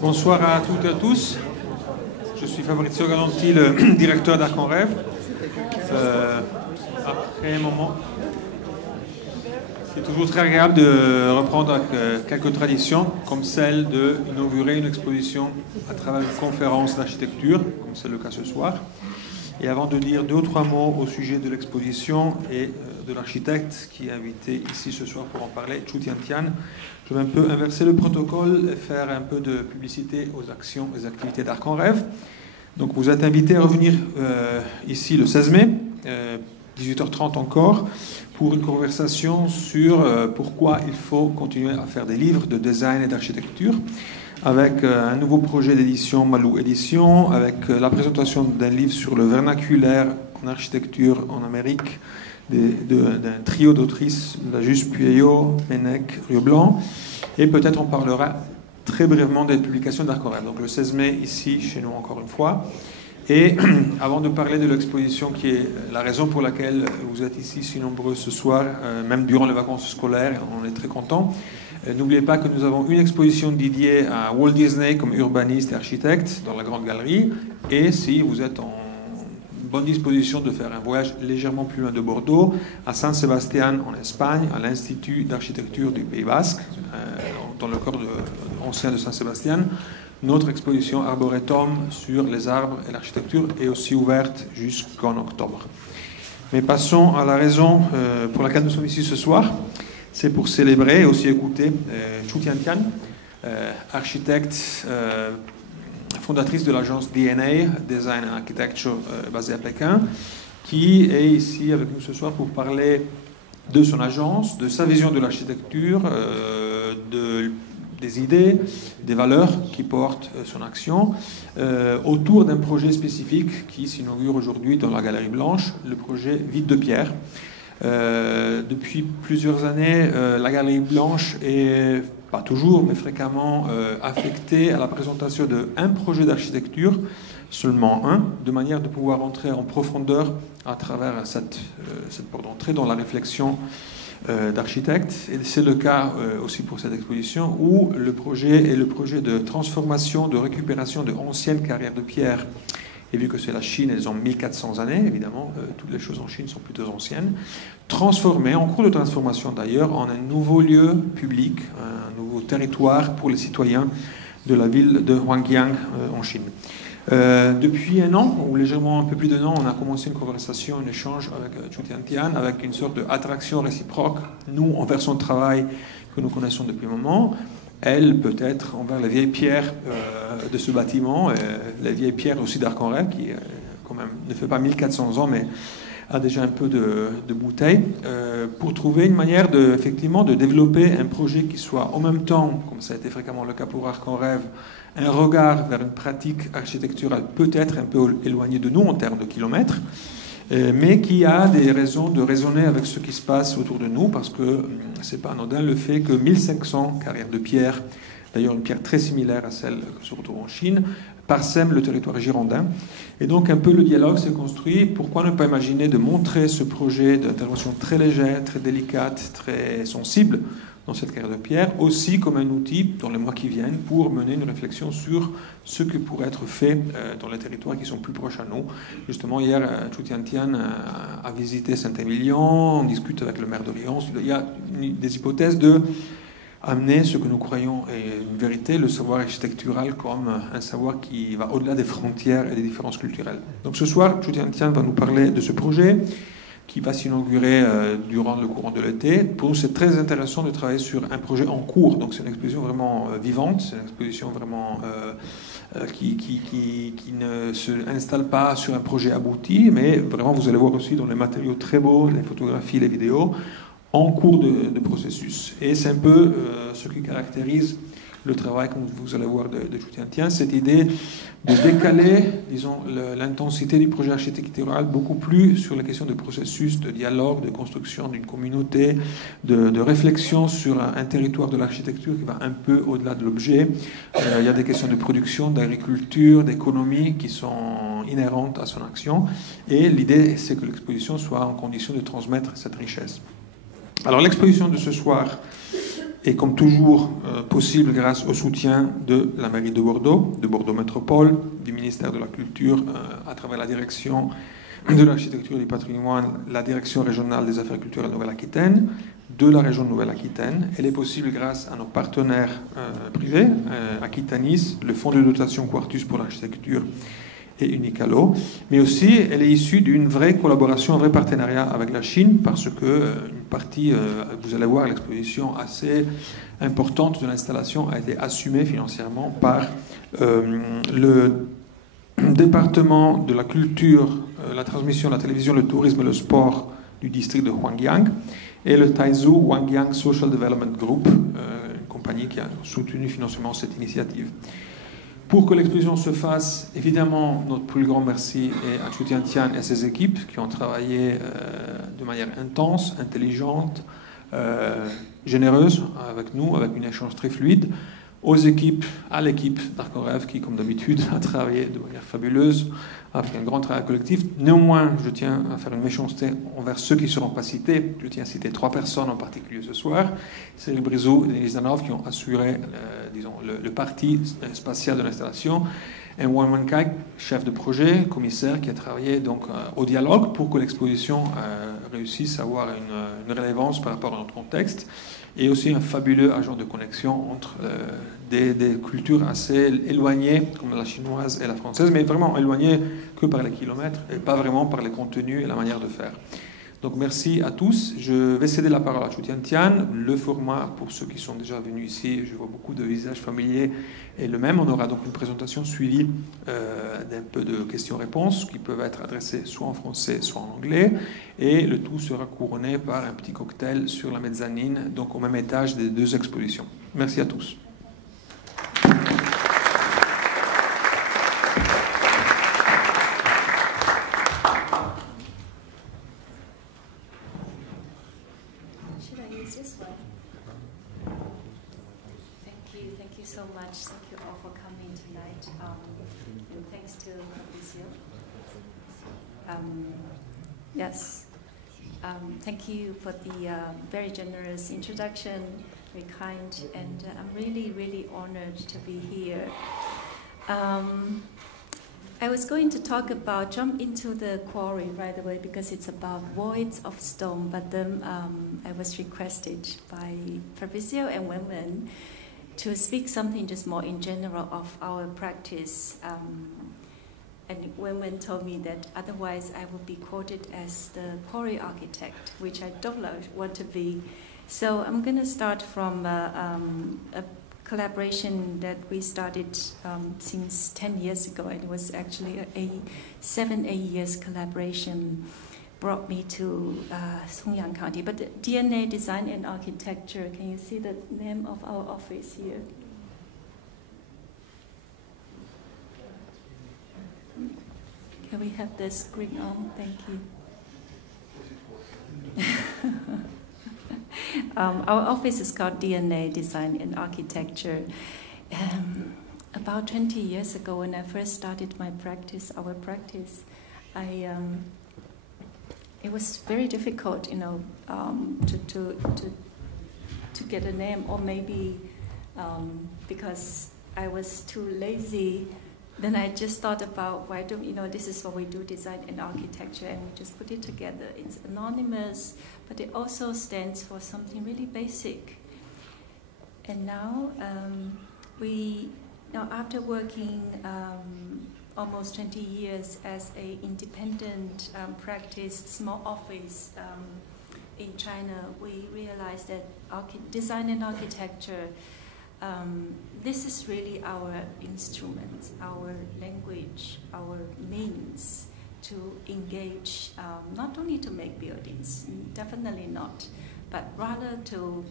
Bonsoir à toutes et à tous. Je suis Fabrizio Galanti, le directeur d'Arc en Rêve. Après un moment, c'est toujours très agréable de reprendre avec quelques traditions, comme celle d'inaugurer une exposition à travers une conférence d'architecture, comme c'est le cas ce soir. Et avant de dire 2 ou 3 mots au sujet de l'exposition et de l'architecte qui est invité ici ce soir pour en parler, Tiantian, je vais un peu inverser le protocole et faire un peu de publicité aux actions et aux activités d'Arc en Rêve. Donc vous êtes invités à revenir ici le 16 mai, 18h30 encore, pour une conversation sur pourquoi il faut continuer à faire des livres de design et d'architecture, avec un nouveau projet d'édition, Malou Édition, avec la présentation d'un livre sur le vernaculaire en architecture en Amérique, d'un trio d'autrices, la Juste Pueyo, Ménec, Rieu-Blanc, et peut-être on parlera très brièvement des publications d'Arc en Rêve. Donc le 16 mai, ici, chez nous encore une fois. Et avant de parler de l'exposition, qui est la raison pour laquelle vous êtes ici si nombreux ce soir, même durant les vacances scolaires, on est très contents. N'oubliez pas que nous avons une exposition dédiée à Walt Disney comme urbaniste et architecte dans la grande galerie. Et si vous êtes en bonne disposition de faire un voyage légèrement plus loin de Bordeaux, à San Sebastián en Espagne, à l'Institut d'architecture du Pays Basque, dans le corps ancien de San Sebastián, notre exposition Arboretum sur les arbres et l'architecture est aussi ouverte jusqu'en octobre. Mais passons à la raison pour laquelle nous sommes ici ce soir. C'est pour célébrer et aussi écouter Tiantian, architecte, fondatrice de l'agence DnA, Design and Architecture, basée à Pékin, qui est ici avec nous ce soir pour parler de son agence, de sa vision de l'architecture, des idées, des valeurs qui portent son action, autour d'un projet spécifique qui s'inaugure aujourd'hui dans la Galerie Blanche, le projet Vides de pierre. Depuis plusieurs années, la Galerie Blanche est, pas toujours, mais fréquemment affectée à la présentation d'un projet d'architecture, seulement un, de manière de pouvoir entrer en profondeur à travers cette porte d'entrée dans la réflexion d'architecte. Et c'est le cas aussi pour cette exposition, où le projet est le projet de transformation, de récupération de anciennes carrières de pierre. Et vu que c'est la Chine, elles ont 1400 années, évidemment, toutes les choses en Chine sont plutôt anciennes, transformées, en cours de transformation d'ailleurs, en un nouveau lieu public, un nouveau territoire pour les citoyens de la ville de Huangyan en Chine. Depuis un an, ou légèrement un peu plus d'un an, on a commencé une conversation, un échange avec Tiantian, avec une sorte d'attraction réciproque, nous envers son travail que nous connaissons depuis un moment, elle peut-être envers les vieilles pierres de ce bâtiment, les vieilles pierres aussi d'Arc en Rêve, qui quand même ne fait pas 1400 ans, mais a déjà un peu de bouteille, pour trouver une manière effectivement de développer un projet qui soit en même temps, comme ça a été fréquemment le cas pour Arc en Rêve, un regard vers une pratique architecturale peut-être un peu éloignée de nous en termes de kilomètres, mais qui a des raisons de raisonner avec ce qui se passe autour de nous, parce que c'est pas anodin le fait que 1500 carrières de pierre, d'ailleurs une pierre très similaire à celle que se retrouve en Chine, parsèment le territoire girondin. Et donc un peu le dialogue s'est construit. Pourquoi ne pas imaginer de montrer ce projet d'intervention très légère, très délicate, très sensible dans cette carrière de pierre, aussi comme un outil dans les mois qui viennent pour mener une réflexion sur ce que pourrait être fait dans les territoires qui sont plus proches à nous. Justement, hier, Tiantian a visité Saint-Émilion, on discute avec le maire de Lyon. Il y a des hypothèses de amener ce que nous croyons est une vérité, le savoir architectural comme un savoir qui va au-delà des frontières et des différences culturelles. Donc ce soir, Tiantian va nous parler de ce projet qui va s'inaugurer durant le courant de l'été. Pour nous, c'est très intéressant de travailler sur un projet en cours. Donc c'est une exposition vraiment vivante, c'est une exposition vraiment qui ne s'installe pas sur un projet abouti, mais vraiment vous allez voir aussi dans les matériaux très beaux, les photographies, les vidéos, en cours de processus. Et c'est un peu ce qui caractérise le travail, comme vous allez voir, de Tiantian, cette idée de décaler, disons, l'intensité du projet architectural beaucoup plus sur la question de processus, de dialogue, de construction d'une communauté, de réflexion sur un territoire de l'architecture qui va un peu au-delà de l'objet. Il y a des questions de production, d'agriculture, d'économie qui sont inhérentes à son action. Et l'idée, c'est que l'exposition soit en condition de transmettre cette richesse. Alors l'exposition de ce soir et comme toujours possible grâce au soutien de la mairie de Bordeaux Métropole, du ministère de la Culture à travers la direction de l'architecture et du patrimoine, la direction régionale des affaires culturelles Nouvelle-Aquitaine, de la région de Nouvelle-Aquitaine. Elle est possible grâce à nos partenaires privés, Aquitanis, le fonds de dotation Quartus pour l'architecture et Unicalo, mais aussi elle est issue d'une vraie collaboration, un vrai partenariat avec la Chine, parce que une partie, vous allez voir, l'exposition assez importante de l'installation a été assumée financièrement par le département de la culture, la transmission, la télévision, le tourisme et le sport du district de Huangyan et le Taizu Huangyan Social Development Group, une compagnie qui a soutenu financièrement cette initiative. Pour que l'exposition se fasse, évidemment, notre plus grand merci est à Tiantian et à ses équipes qui ont travaillé de manière intense, intelligente, généreuse avec nous, avec un échange très fluide. Aux équipes, à l'équipe d'Arc-en-Rêve qui, comme d'habitude, a travaillé de manière fabuleuse, avec un grand travail collectif. Néanmoins, je tiens à faire une méchanceté envers ceux qui ne seront pas cités. Je tiens à citer 3 personnes en particulier ce soir. Cyril Brizou et Denis Danov qui ont assuré le parti spatial de l'installation. Et Wang Kai, chef de projet, commissaire, qui a travaillé donc, au dialogue pour que l'exposition réussisse à avoir une relevance par rapport à notre contexte. Et aussi un fabuleux agent de connexion entre des cultures assez éloignées, comme la chinoise et la française, mais vraiment éloignées que par les kilomètres et pas vraiment par les contenus et la manière de faire. Donc merci à tous. Je vais céder la parole à Tiantian. Le format, pour ceux qui sont déjà venus ici, je vois beaucoup de visages familiers, est le même. On aura donc une présentation suivie d'un peu de questions-réponses qui peuvent être adressées soit en français, soit en anglais. Et le tout sera couronné par un petit cocktail sur la mezzanine, donc au même étage des 2 expositions. Merci à tous. Yes, thank you for the very generous introduction, very kind, and I'm really, really honored to be here. I was going to jump into the quarry right away because it's about voids of stone, but then I was requested by Fabrizio and Wenwen to speak something just more in general of our practice. And Wenwen told me that otherwise I would be quoted as the quarry architect, which I don't want to be. So I'm going to start from a collaboration that we started since 10 years ago. And it was actually a 7-8 years collaboration brought me to Huangyan County. But DnA Design and Architecture, can you see the name of our office here? Can we have the screen on? Thank you. Our office is called DnA Design and Architecture. About 20 years ago, when I first started our practice, it was very difficult, to get a name, or maybe because I was too lazy. Then I just thought about why don't this is what we do, design and architecture, and we just put it together. It's anonymous, but it also stands for something really basic. And now after working almost 20 years as an independent practice, small office in China, we realized that design and architecture, this is really our instrument, our language, our means to engage, not only to make buildings, definitely not, but rather to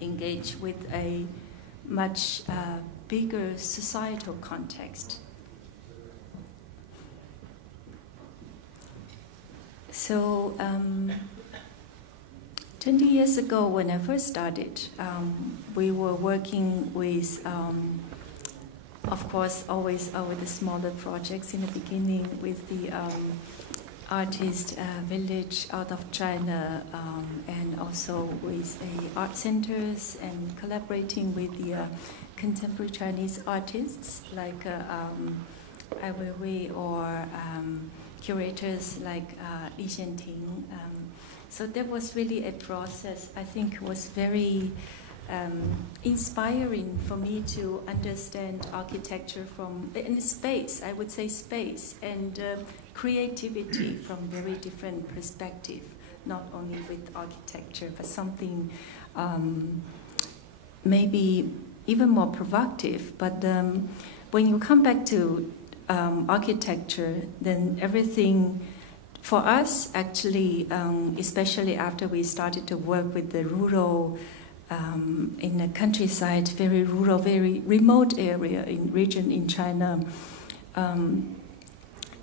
engage with a much bigger societal context. So 20 years ago, when I first started, we were working with, of course, always with the smaller projects in the beginning, with the artist village out of China, and also also with art centers and collaborating with the contemporary Chinese artists like avril or curators like Li Xianting. So that was really a process I think was very inspiring for me to understand architecture from in space, I would say space, and creativity from very different perspective, not only with architecture, but something maybe even more provocative. But when you come back to architecture, then everything for us actually, especially after we started to work with the rural in the countryside, very rural, very remote area in region in China,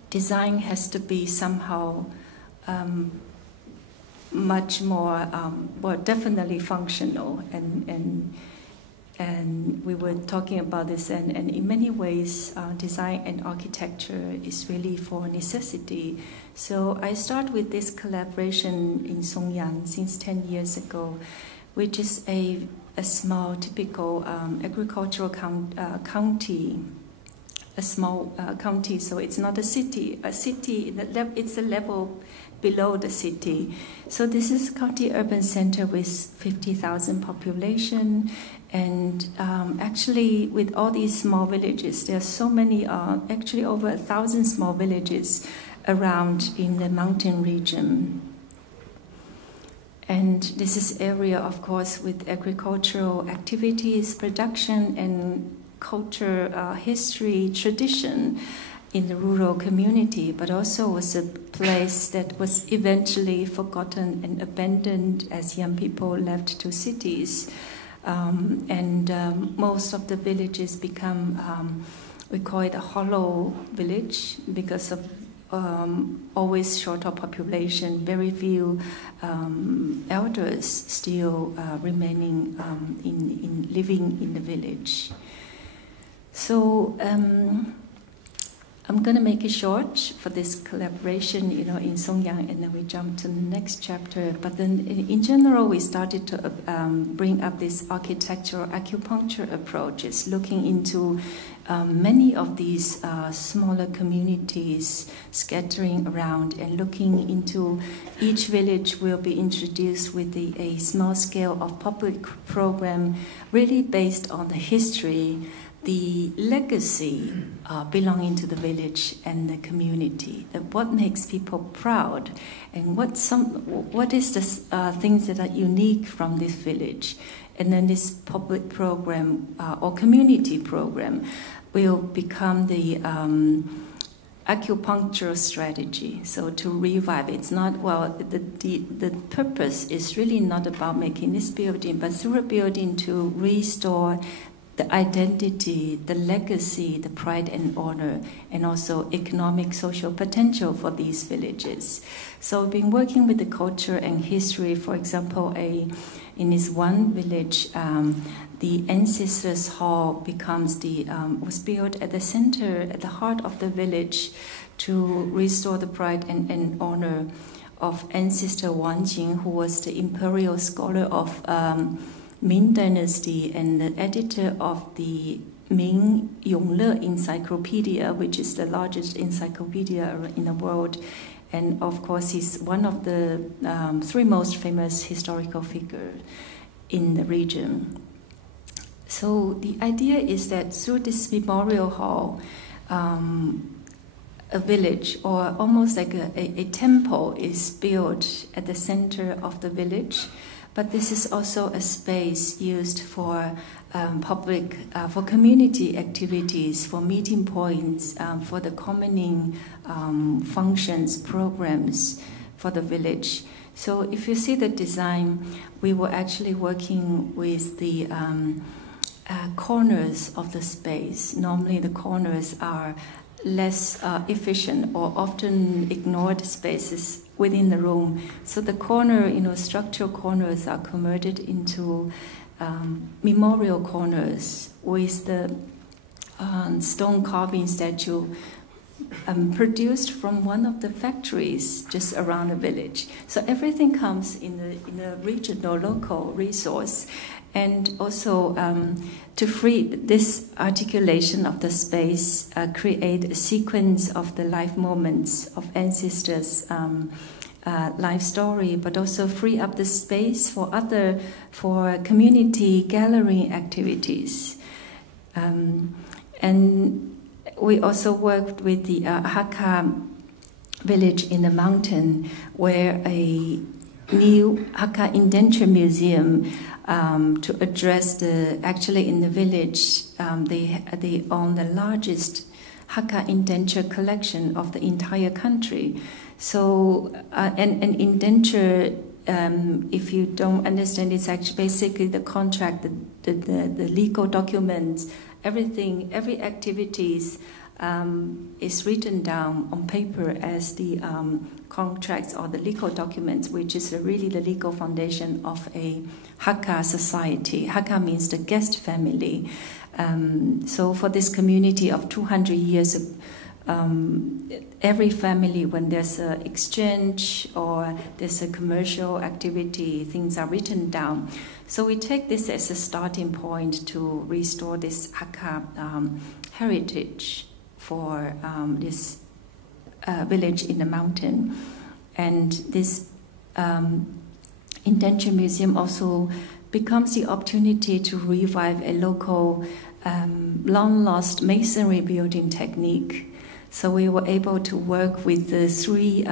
design has to be somehow much more, well, definitely functional, and we were talking about this, and in many ways, design and architecture is really for necessity. So I start with this collaboration in Huangyan since 10 years ago, which is a small, typical agricultural county, a small county. So it's not a city. A city, it's a level below the city. So this is a county urban center with 50,000 population, and actually with all these small villages, there are so many, actually over 1,000 small villages around in the mountain region. And this is area, of course, with agricultural activities, production, and culture, history, tradition in the rural community, but also was a place that was eventually forgotten and abandoned as young people left to cities. Most of the villages become, we call it a hollow village because of always shorter population, very few elders still remaining in living in the village. So I'm going to make it short for this collaboration, in Huangyan, and then we jump to the next chapter. But then, in general, we started to bring up this architectural acupuncture approaches, looking into many of these smaller communities scattering around, and looking into each village will be introduced with a small scale of public program, really based on the history, the legacy belonging to the village and the community, what makes people proud, and what is the things that are unique from this village. And then this public program or community program will become the acupuncture strategy. So to revive, it's not, well, the purpose is really not about making this building, but through a building to restore the identity, the legacy, the pride and honor, and also economic, social potential for these villages. So we've been working with the culture and history. For example, in this one village, the ancestors' hall becomes was built at the center, at the heart of the village, to restore the pride and honor of ancestor Huangyan, who was the imperial scholar of Ming Dynasty and the editor of the Ming Yongle Encyclopedia, which is the largest encyclopedia in the world. And of course, he's one of the 3 most famous historical figures in the region. So the idea is that through this memorial hall, a village, or almost like a temple, is built at the center of the village. But this is also a space used for public, for community activities, for meeting points, for the commoning functions, programs for the village. So if you see the design, we were actually working with the corners of the space. Normally the corners are less efficient or often ignored spaces within the room. So the corner, structural corners are converted into memorial corners with the stone carving statue produced from one of the factories just around the village. So everything comes in a regional, local resource. And also to free this articulation of the space, create a sequence of the life moments of ancestors' life story, but also free up the space for community gallery activities. And we also worked with the Hakka village in the mountain, where a new Hakka indenture museum to address actually in the village, they own the largest Hakka indenture collection of the entire country. So an indenture, if you don't understand, it's actually basically the contract, the legal documents, everything, every activities is written down on paper as the contracts or the legal documents, which is really the legal foundation of a Hakka society. Hakka means the guest family. So for this community of 200 years, every family, when there's an exchange or there's a commercial activity, things are written down. So we take this as a starting point to restore this Hakka heritage for this village in the mountain. And this indenture museum also becomes the opportunity to revive a local long-lost masonry building technique. So we were able to work with the three,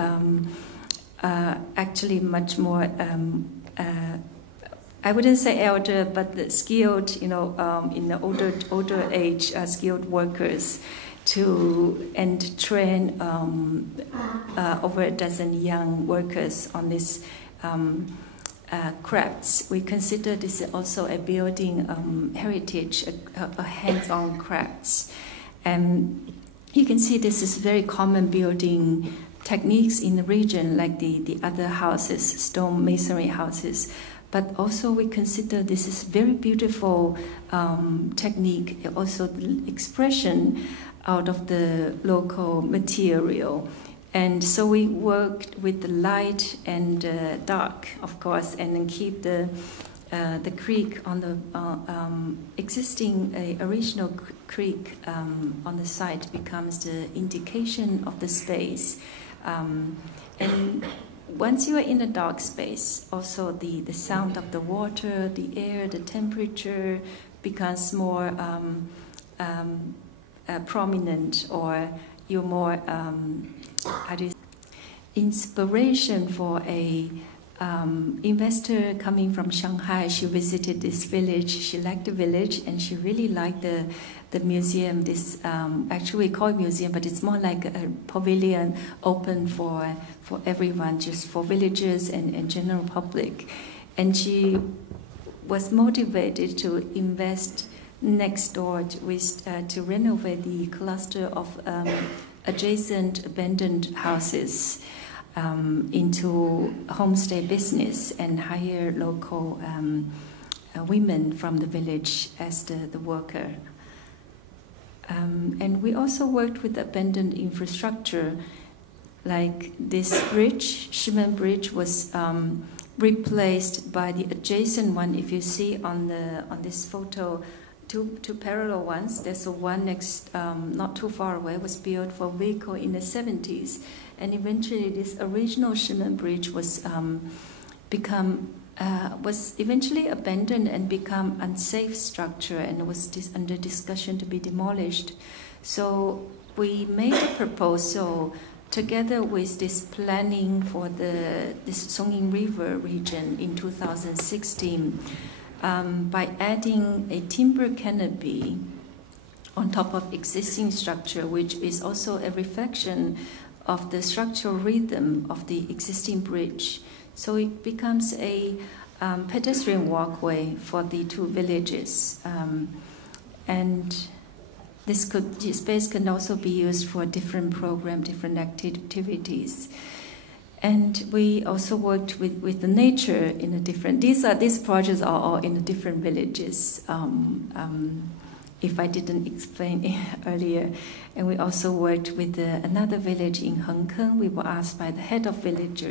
actually much more, I wouldn't say elder, but the skilled, in the older age, skilled workers and train over a dozen young workers on this crafts. We consider this also a building heritage, a hands-on crafts. And you can see this is very common building techniques in the region, like the other houses, stone masonry houses. But also we consider this is very beautiful technique, also the expression out of the local material. And so we worked with the light and dark, of course, and then keep the creek on the existing original creek on the site becomes the indication of the space. And once you are in a dark space, also the sound of the water, the air, the temperature becomes more prominent, or you're more inspiration for a investor coming from Shanghai. She visited this village. She liked the village, and she really liked the museum. This actually we call it museum, but it's more like a pavilion open for everyone, just for villagers and general public. And she was motivated to invest next door to renovate the cluster of adjacent abandoned houses into homestay business and hire local women from the village as the worker. And we also worked with abandoned infrastructure, like this bridge, Shimen Bridge, was replaced by the adjacent one. If you see on this photo, two parallel ones. There's a one next, not too far away, was built for vehicle in the 70s, and eventually this original Shimen Bridge was eventually abandoned and become unsafe structure, and was under discussion to be demolished. So we made a proposal together with this planning for this Songying River region in 2016. By adding a timber canopy on top of existing structure, which is also a reflection of the structural rhythm of the existing bridge. So it becomes a pedestrian walkway for the two villages. And this space can also be used for different programs, different activities. And we also worked with the nature in a different. These projects are all in the different villages if I didn't explain it earlier. And we also worked with another village in Huangyan. We were asked by the head of village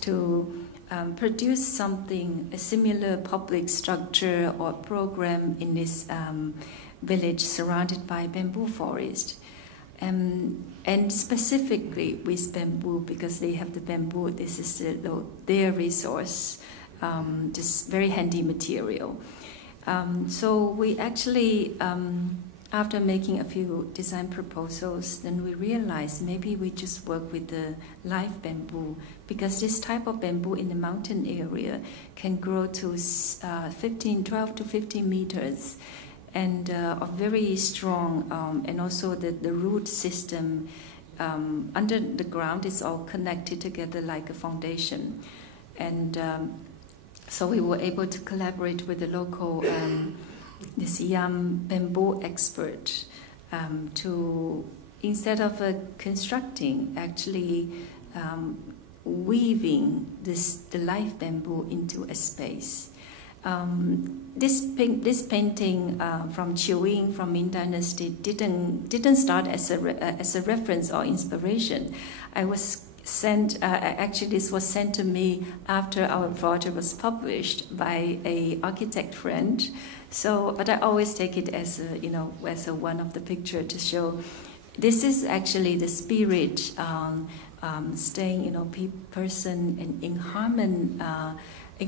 to produce something, a similar public structure or program in this village surrounded by bamboo forest. And specifically with bamboo, because they have the bamboo, this is their resource, this very handy material. So we actually, after making a few design proposals, then we realized maybe we just work with the live bamboo, because this type of bamboo in the mountain area can grow to 12 to 15 meters, and are very strong, and also the root system under the ground is all connected together like a foundation. And so we were able to collaborate with the local this young bamboo expert to, instead of constructing, actually weaving the live bamboo into a space. This painting from Chiu from Ming Dynasty didn't start as a reference or inspiration. I was sent, actually this was sent to me after our project was published by a architect friend. So, but I always take it as a, you know, as a one of the picture to show this is actually the spirit staying, you know, person in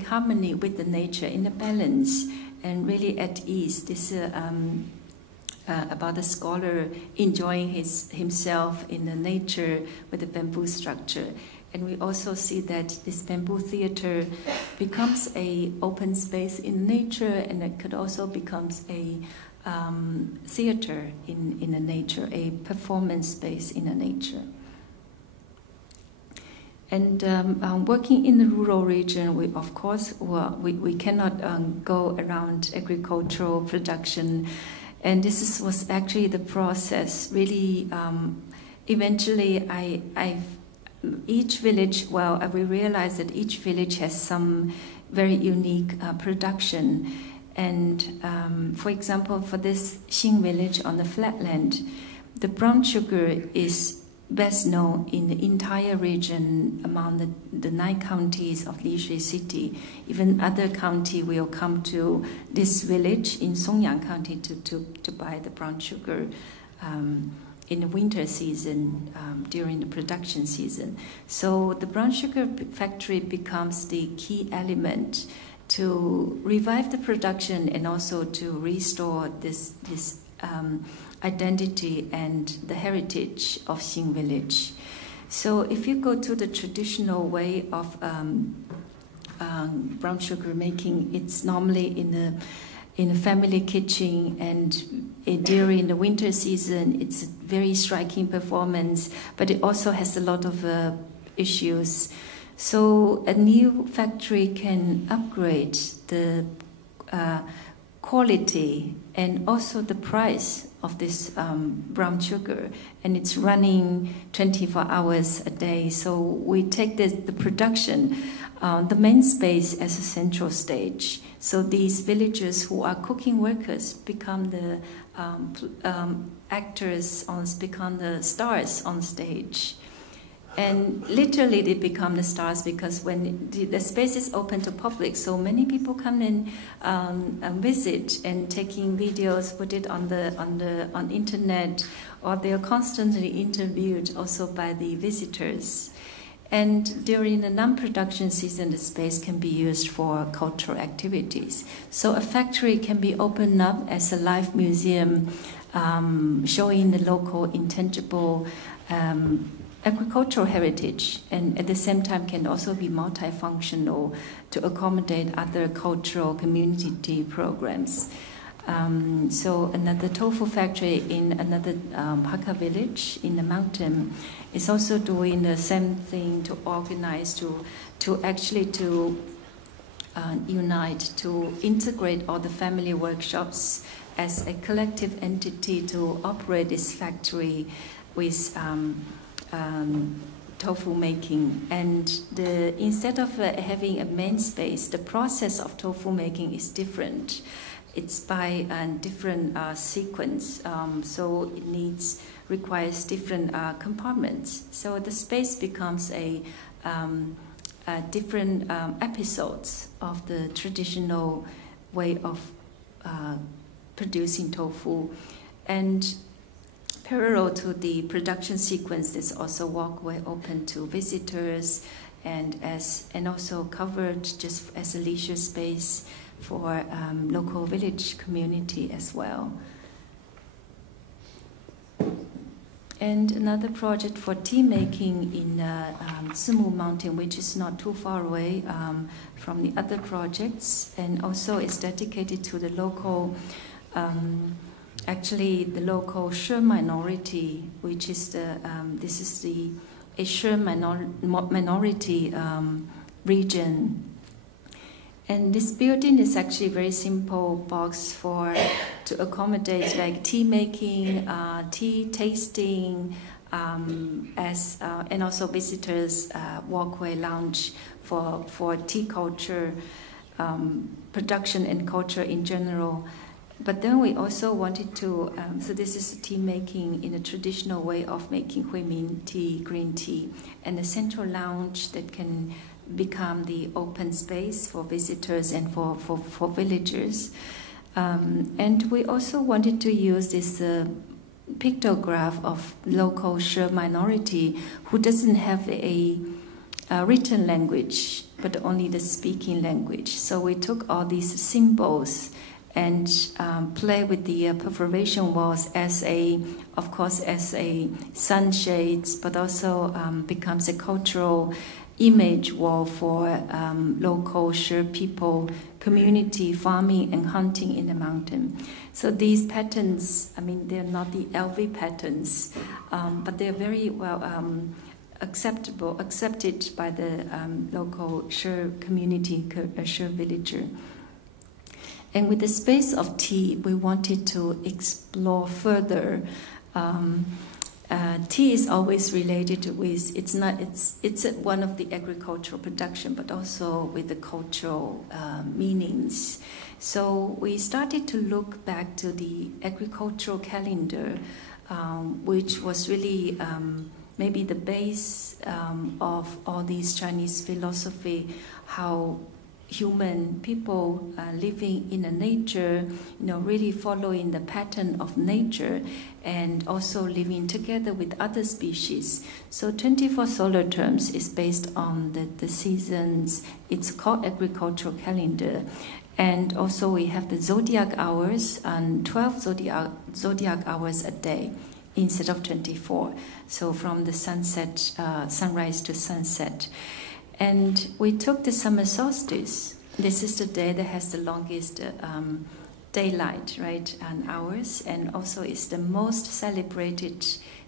harmony with the nature, in a balance, and really at ease. This about the scholar enjoying himself in the nature with the bamboo structure. And we also see that this bamboo theater becomes a open space in nature, and it could also becomes a theater in the nature, a performance space in the nature. And working in the rural region, we of course we cannot go around agricultural production, and this was actually the process. Really, eventually, each village. Well, we realized that each village has some very unique production, and for example, for this Xing village on the flatland, the brown sugar is best known in the entire region among the 9 counties of Lishui city. Even other county will come to this village in Songyang County to buy the brown sugar in the winter season, during the production season. So the brown sugar factory becomes the key element to revive the production and also to restore this identity and the heritage of Xing village. So if you go to the traditional way of brown sugar making, it's normally in a family kitchen, and during the winter season it's a very striking performance, but it also has a lot of issues. So a new factory can upgrade the quality and also the price of this brown sugar, and it's running 24 hours a day. So we take the production, the main space, as a central stage. So these villagers who are cooking workers become the actors, become the stars on stage. And literally they become the stars, because when the space is open to public, so many people come in and visit and taking videos, put it on internet, or they are constantly interviewed also by the visitors. And during the non-production season, the space can be used for cultural activities. So a factory can be opened up as a live museum, showing the local intangible agricultural heritage, and at the same time can also be multifunctional to accommodate other cultural community programs. So another tofu factory in another Hakka village in the mountain is also doing the same thing, to organize, to actually unite, to integrate all the family workshops as a collective entity to operate this factory with tofu making. And instead of having a main space, the process of tofu making is different. it's by a different sequence, so it requires different compartments. So the space becomes a different episodes of the traditional way of producing tofu. And parallel to the production sequence, there's also walkway open to visitors and also covered just as a leisure space for local village community as well. And another project for tea making in Simu Mountain, which is not too far away from the other projects, and also is dedicated to the local, actually the local She minority, which is this is the She minority region. And this building is actually a very simple box to accommodate like tea making, tea tasting, and also visitors walkway lounge for tea culture, production and culture in general. But then we also wanted to, so this is tea making in a traditional way of making hui min tea, green tea, and a central lounge that can become the open space for visitors and for villagers. And we also wanted to use this pictograph of local She minority who doesn't have a written language, but only the speaking language. So we took all these symbols and play with the perforation walls as of course, as a sunshades, but also becomes a cultural image wall for local She people, community farming and hunting in the mountain. So these patterns, I mean, they're not the LV patterns, but they're very well accepted by the local She community, She villager. And with the space of tea, we wanted to explore further. Tea is always related with, it's one of the agricultural production, but also with the cultural meanings. So we started to look back to the agricultural calendar, which was really maybe the base of all these Chinese philosophy, how human people living in a nature, really following the pattern of nature and also living together with other species. So 24 solar terms is based on the seasons. It's called agricultural calendar. And also we have the zodiac hours and 12 zodiac hours a day instead of 24. So from the sunrise to sunset. And we took the summer solstice. This is the day that has the longest daylight, right, and hours, and also it's the most celebrated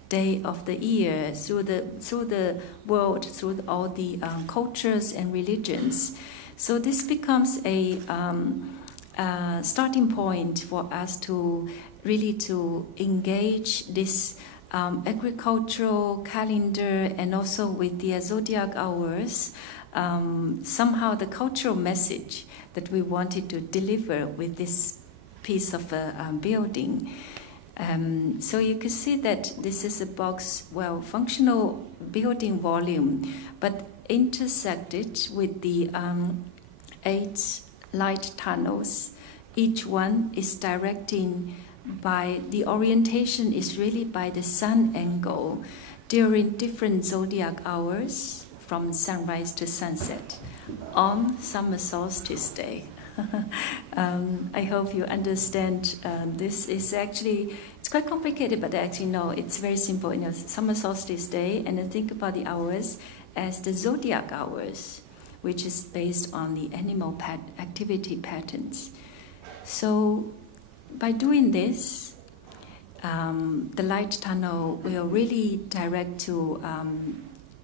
day of the year through the world, through all the cultures and religions. So this becomes a starting point for us to really to engage this agricultural calendar and also with the zodiac hours, somehow the cultural message that we wanted to deliver with this piece of building. So you can see that this is a box, functional building volume, but intersected with the 8 light tunnels. Each one is directing by the orientation is really by the sun angle during different zodiac hours from sunrise to sunset on summer solstice day. I hope you understand. This is actually, it's quite complicated, but actually no, it's very simple. Summer solstice day, and then think about the hours as the zodiac hours, which is based on the animal activity patterns. So by doing this, the light tunnel will really direct to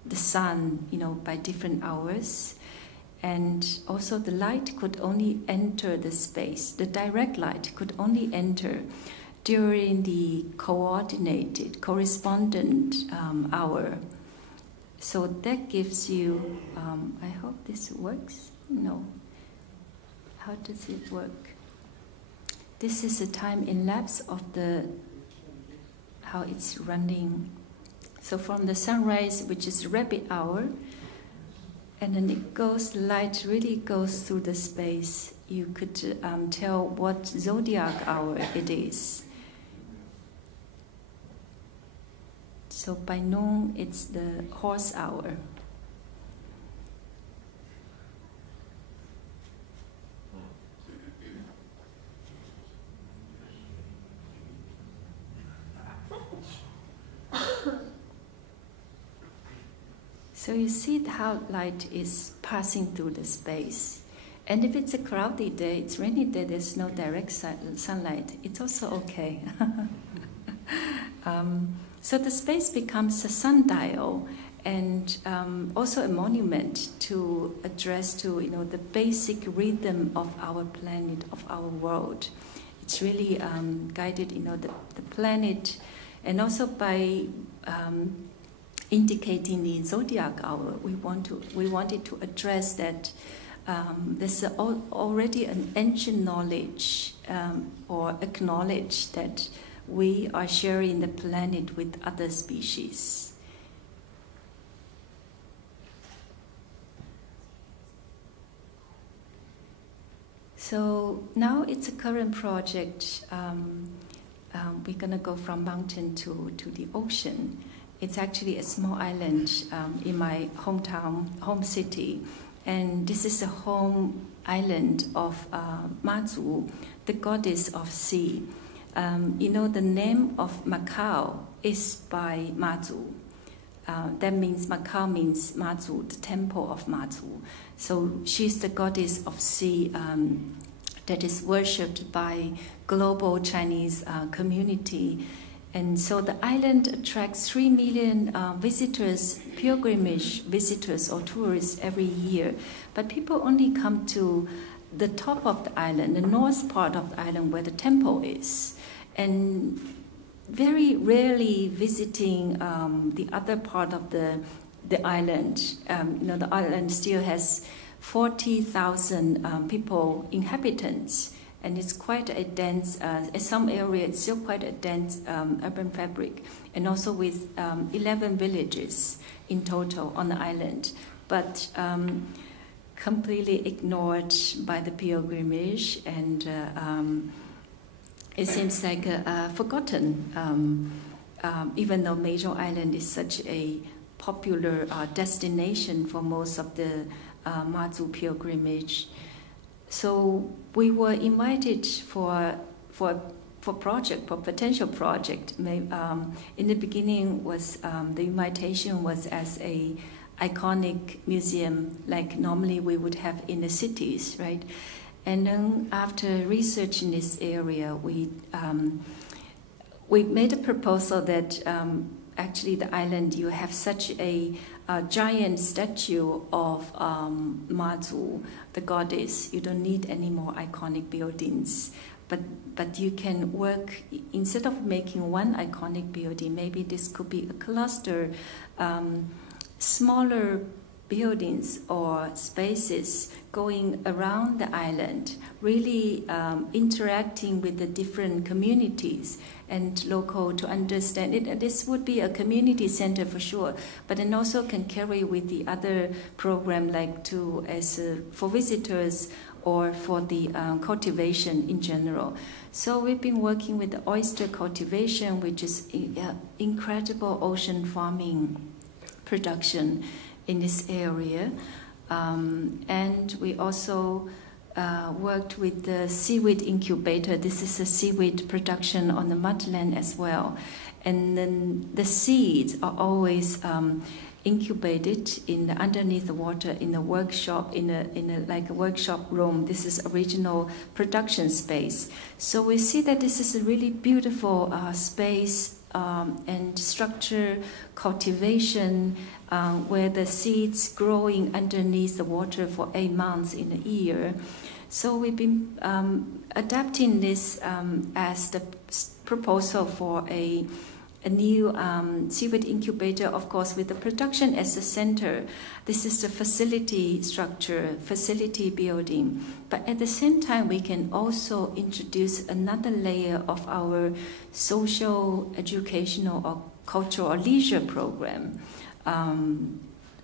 the sun, by different hours. And also the light could only enter the space. The direct light could only enter during the coordinated, correspondent hour. So that gives you, I hope this works. No. How does it work? this is a time elapse of how it's running. So from the sunrise, which is rapid hour, and then it goes, light really goes through the space. You could tell what zodiac hour it is. So by noon, it's the horse hour. So you see how light is passing through the space. And if it's a cloudy day, it's rainy day, there's no direct sunlight, it's also okay. So the space becomes a sundial and also a monument to address to the basic rhythm of our planet, of our world. It's really guided the planet, and also by indicating the zodiac hour, we wanted to address that there's already an ancient knowledge or acknowledge that we are sharing the planet with other species. So now it's a current project. We're going to go from mountain to the ocean. It's actually a small island in my hometown, home city. And this is a home island of Mazu, the goddess of sea. The name of Macau is by Mazu. That means Macau means Mazu, the temple of Mazu. So she's the goddess of sea that is worshipped by global Chinese community. And so the island attracts 3 million visitors, pilgrimage visitors or tourists every year. But people only come to the top of the island, the north part of the island where the temple is, and very rarely visiting the other part of the island. The island still has 40,000 people, inhabitants. And it's quite a dense, in some areas it's still quite a dense urban fabric, and also with 11 villages in total on the island, but completely ignored by the pilgrimage, and it seems like forgotten, even though Major Island is such a popular destination for most of the Mazu pilgrimage. So we were invited for potential project. In the beginning, was the invitation was as a iconic museum, like normally we would have in the cities, right? And then after research in this area, we made a proposal that actually the island, you have such a giant statue of Mazu, the goddess. You don't need any more iconic buildings, but you can work, instead of making one iconic building, maybe this could be a cluster, smaller buildings or spaces going around the island, really interacting with the different communities and local to understand it. This would be a community center for sure, but then also can carry with the other program, like for visitors or for the cultivation in general. So we've been working with the oyster cultivation, which is incredible ocean farming production in this area, and we also worked with the seaweed incubator. This is a seaweed production on the mudland as well, and then the seeds are always incubated underneath the water in a workshop, in a workshop room. This is original production space. So we see that this is a really beautiful space and structure, cultivation, where the seeds growing underneath the water for 8 months in a year. So we've been adapting this as the proposal for a a new seaweed incubator, of course, with the production as the center. This is the facility structure, facility building. But at the same time, we can also introduce another layer of our social, educational, or cultural or leisure program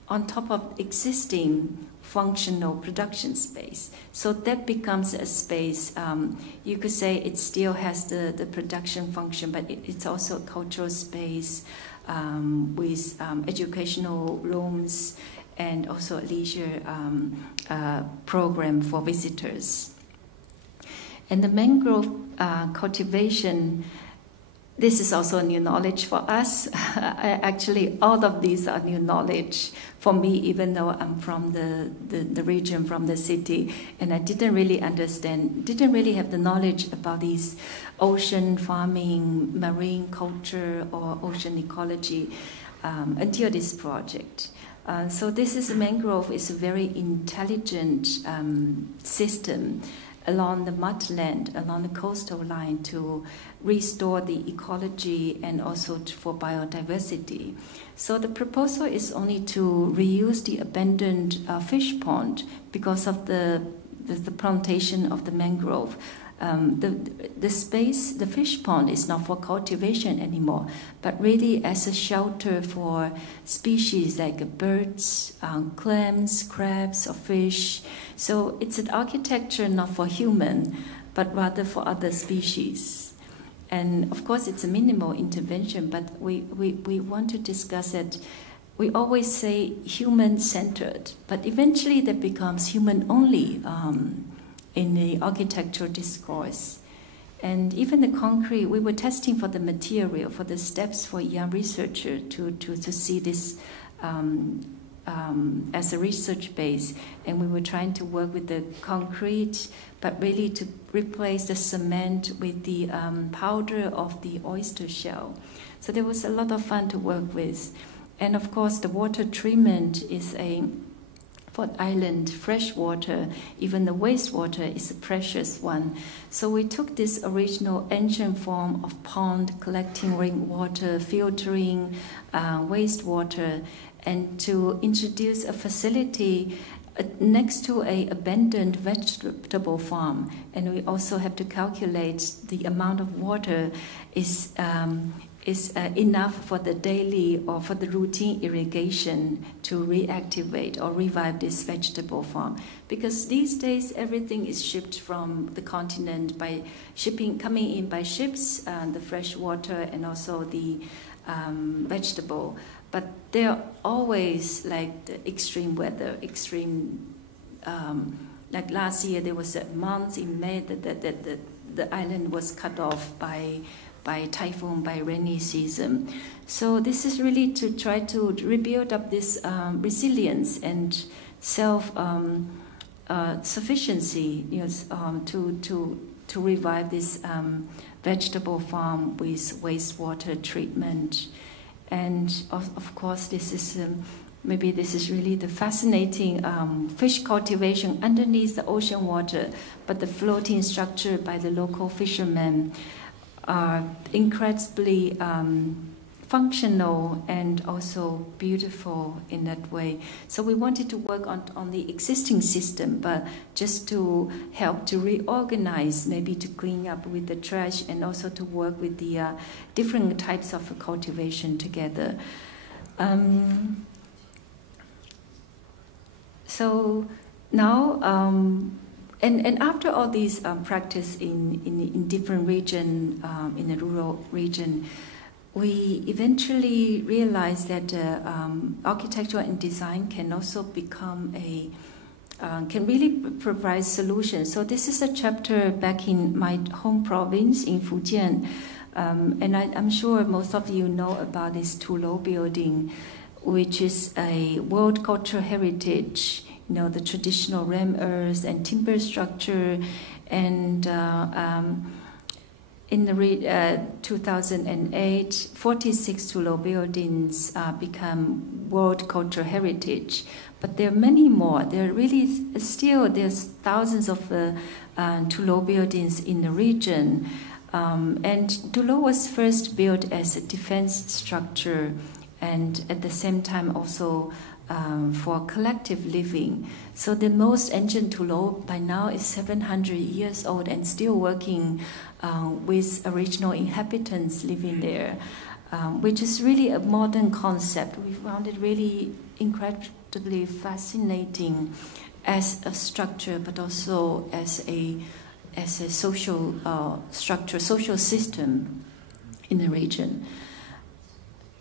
on top of existing functional production space. So that becomes a space, you could say it still has the production function, but it's also a cultural space with educational rooms and also a leisure program for visitors. And the mangrove cultivation, this is also new knowledge for us. Actually, all of these are new knowledge for me, even though I'm from the region, from the city, and I didn't really understand, didn't really have the knowledge about these ocean farming, marine culture, or ocean ecology until this project. So this is a mangrove is a very intelligent system along the mudland, along the coastal line to restore the ecology and also for biodiversity. So the proposal is only to reuse the abandoned fish pond because of the plantation of the mangrove. The space, the fish pond is not for cultivation anymore, but really as a shelter for species like birds, clams, crabs, or fish. So it's an architecture not for human, but rather for other species. And of course, it's a minimal intervention, but we want to discuss it. We always say human-centered, but eventually that becomes human-only in the architectural discourse. And even the concrete, we were testing for the material, for the steps for young researcher to see this as a research base. And we were trying to work with the concrete, but really to replace the cement with the powder of the oyster shell. So there was a lot of fun to work with. And of course, the water treatment is for island, fresh water, even the wastewater is a precious one. So we took this original ancient form of pond, collecting rainwater, filtering wastewater, and to introduce a facility next to an abandoned vegetable farm. And we also have to calculate the amount of water is enough for the daily or for the routine irrigation to reactivate or revive this vegetable farm. Because these days everything is shipped from the continent by shipping, coming in by ships, the fresh water and also the vegetable. But they're always like the extreme weather, extreme. Like last year, there was a month in May that the island was cut off by typhoon, by rainy season. So this is really to try to rebuild up this resilience and self-sufficiency, to revive this vegetable farm with wastewater treatment. And of course, this is maybe this is really the fascinating fish cultivation underneath the ocean water, but the floating structure by the local fishermen are incredibly functional and also beautiful in that way. So we wanted to work on the existing system, but just to help to reorganize, maybe to clean up with the trash and also to work with the different types of cultivation together. So now, and after all these practice in different region, in the rural region, we eventually realized that architecture and design can also become can really provide solutions. So this is a chapter back in my home province in Fujian, and I'm sure most of you know about this Tulou building, which is a World Cultural Heritage. You know, the traditional ram earth and timber structure, and in the 2008, 46 Tulou buildings become World Cultural Heritage. But there are many more. There really there's thousands of Tulou buildings in the region. And Tulou was first built as a defense structure, and at the same time also for collective living. So the most ancient Tulou by now is 700 years old and still working with original inhabitants living there, which is really a modern concept. We found it really incredibly fascinating as a structure, but also as a social structure, social system in the region.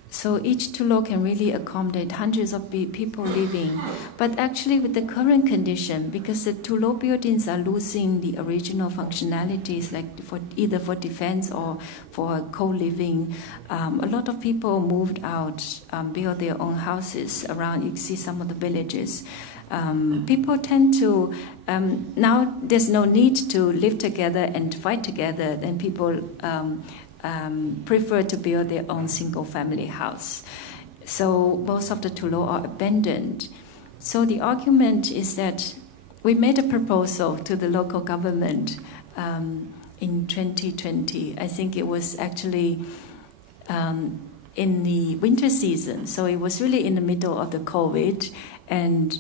So each Tulou can really accommodate hundreds of people living. But actually with the current condition, because the Tulou buildings are losing the original functionalities, like either for defense or for co-living, a lot of people moved out, built their own houses around. You see some of the villages. People tend to, now there's no need to live together and fight together, then people prefer to build their own single-family house. So most of the Tulou are abandoned. So the argument is that we made a proposal to the local government in 2020. I think it was actually in the winter season, so it was really in the middle of the COVID, and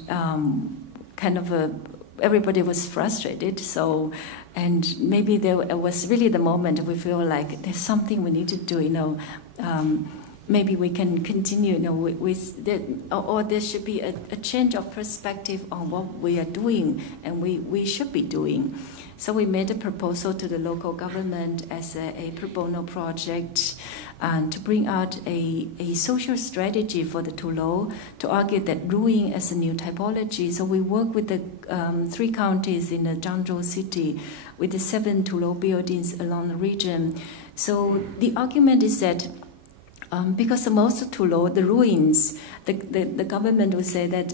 everybody was frustrated. So, and maybe there was really the moment we feel like there's something we need to do. Maybe we can continue. Or there should be a change of perspective on what we are doing and we should be doing. So we made a proposal to the local government as a pro bono project to bring out a social strategy for the Tulou, to argue that ruin as a new typology. So we work with the 3 counties in the Zhangzhou city with the 7 Tulou buildings along the region. So the argument is that because most of Tulou, the ruins, the government would say that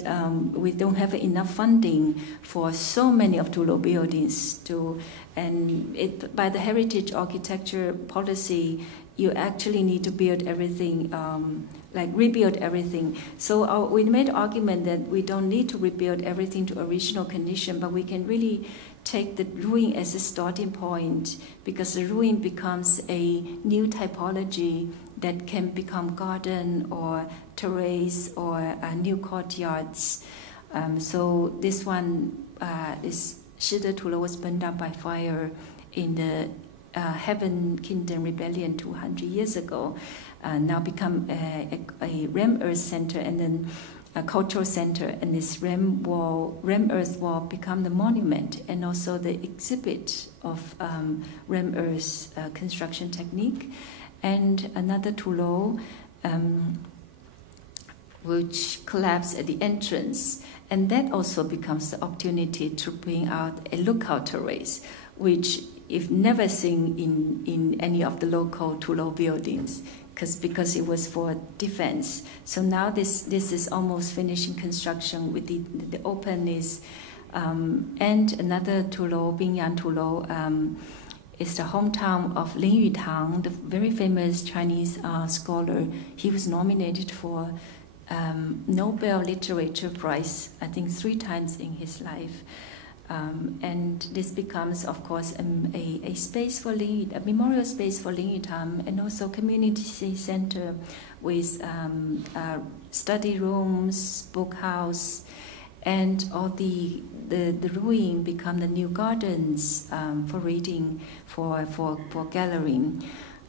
we don't have enough funding for so many of Tulou buildings by the heritage architecture policy, you actually need to build everything, rebuild everything. So we made an argument that we don't need to rebuild everything to original condition, but we can really take the ruin as a starting point, because the ruin becomes a new typology that can become garden or terrace or new courtyards. So this one is Shida Tulou was burned up by fire in the Heaven Kingdom Rebellion 200 years ago. Now become a Ram Earth Center and then a cultural center, and this Ram Earth wall become the monument and also the exhibit of Ram Earth construction technique. And another Tulou which collapsed at the entrance, and that also becomes the opportunity to bring out a lookout terrace, which if never seen in any of the local Tulou buildings, because it was for defense. So now this is almost finishing construction with the openness. And another Tulou, Huangyan Tulou, is the hometown of Lin Yutang, the very famous Chinese scholar. He was nominated for Nobel Literature Prize, I think 3 times in his life. And this becomes, of course, a space for a memorial space for Lin Yutang, and also community center with study rooms, book house, and all the ruin become the new gardens for reading, for gallery.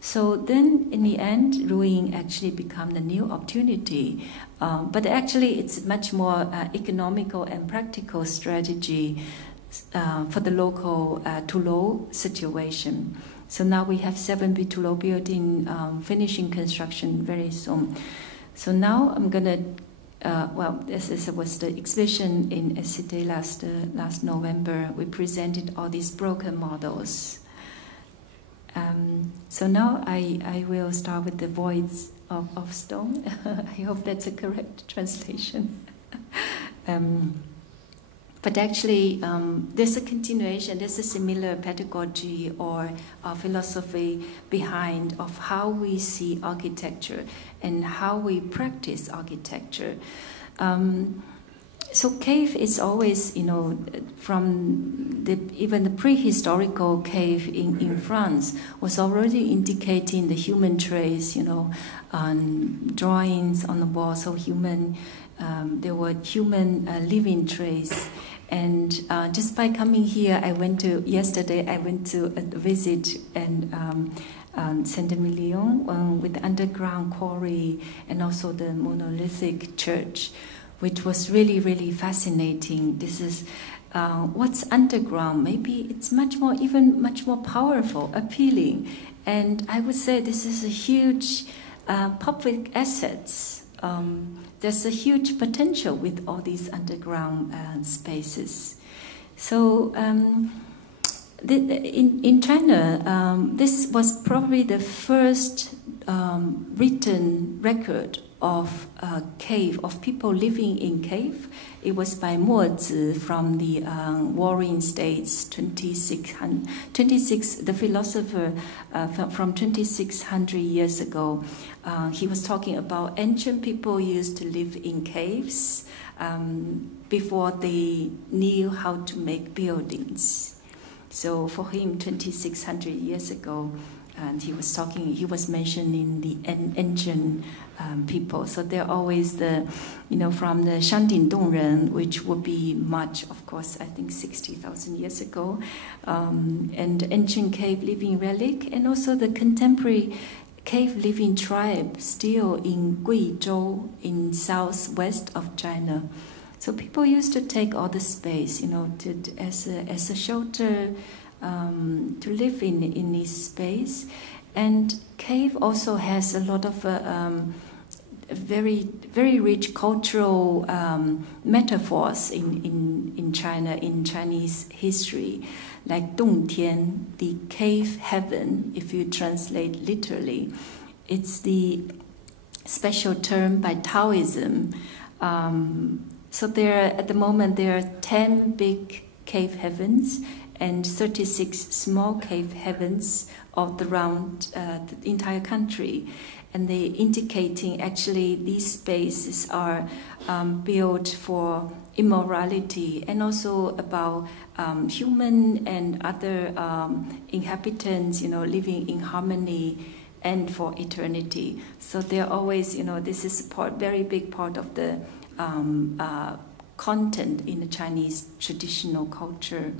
So then, in the end, ruin actually become the new opportunity. But actually, it's much more economical and practical strategy for the local Tulou situation. So now we have 7 Tulou building finishing construction very soon. So now I'm gonna. This was the exhibition in SCD last November. We presented all these broken models. So now I will start with the voids of stone. I hope that's a correct translation. But actually, there's a continuation, there's a similar pedagogy or philosophy behind of how we see architecture and how we practice architecture. So cave is always, you know, from even the prehistorical cave in France was already indicating the human trace, you know, drawings on the wall. So there were human living trace. And just by coming here, yesterday I went to visit Saint-Emilion with the underground quarry and also the monolithic church, which was really, really fascinating. This is what's underground. Maybe it's much more powerful, appealing. And I would say this is a huge public assets. There's a huge potential with all these underground spaces. So in China, this was probably the first written record of a cave, of people living in cave. It was by Mozi from the Warring States, the philosopher from 2600 years ago. He was talking about ancient people used to live in caves before they knew how to make buildings. So for him, 2600 years ago, and he was mentioning the ancient people. So they're always from the Shanding Dongren, which would be much, of course, I think 60,000 years ago, and ancient cave living relic, and also the contemporary cave living tribe still in Guizhou, in southwest of China. So people used to take all the space, you know, as a shelter, to live in this space. And cave also has a lot of very, very rich cultural metaphors in China, in Chinese history, like Dongtian, the cave heaven, if you translate literally. It's the special term by Taoism. So at the moment there are 10 big cave heavens and 36 small cave heavens all around the entire country. And they indicating actually these spaces are built for immorality and also about human and other inhabitants, you know, living in harmony and for eternity. So they're always, you know, this is very big part of the content in the Chinese traditional culture.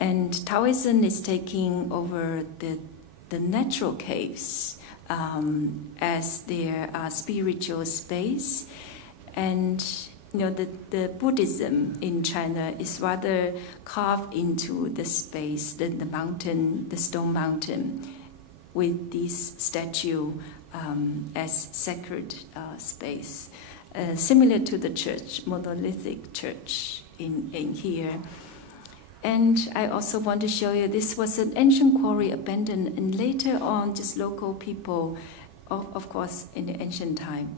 And Taoism is taking over the natural caves as their spiritual space. And you know, the Buddhism in China is rather carved into the space, the mountain, the stone mountain, with this statue as sacred space. Similar to the church, monolithic church in here. And I also want to show you, this was an ancient quarry abandoned, and later on just local people, of course in the ancient time,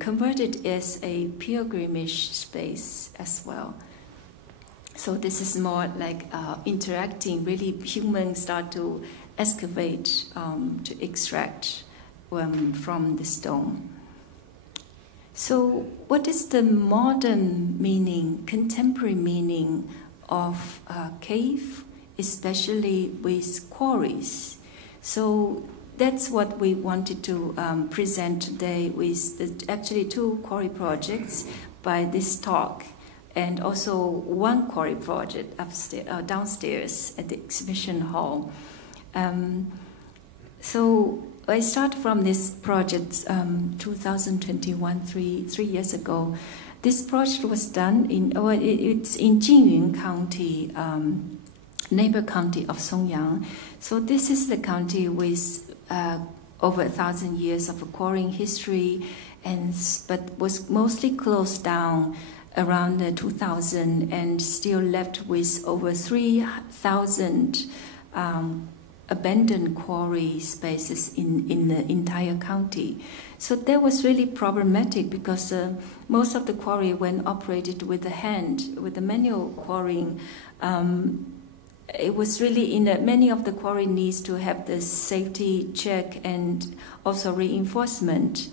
converted as a pilgrimage space as well. So this is more like interacting, really humans start to excavate, to extract from the stone. So what is the modern meaning, contemporary meaning of cave, especially with quarries? So that's what we wanted to present today with actually 2 quarry projects by this talk, and also 1 quarry project downstairs at the exhibition hall. So I start from this project 2021, three years ago. This project was done it's in Jingyun County, neighbor county of Songyang. So this is the county with over 1,000 years of quarrying history, but was mostly closed down around 2000 and still left with over 3,000 abandoned quarry spaces in the entire county. So that was really problematic because most of the quarry, when operated with the hand, with the manual quarrying, it was really many of the quarry needs to have the safety check and also reinforcement.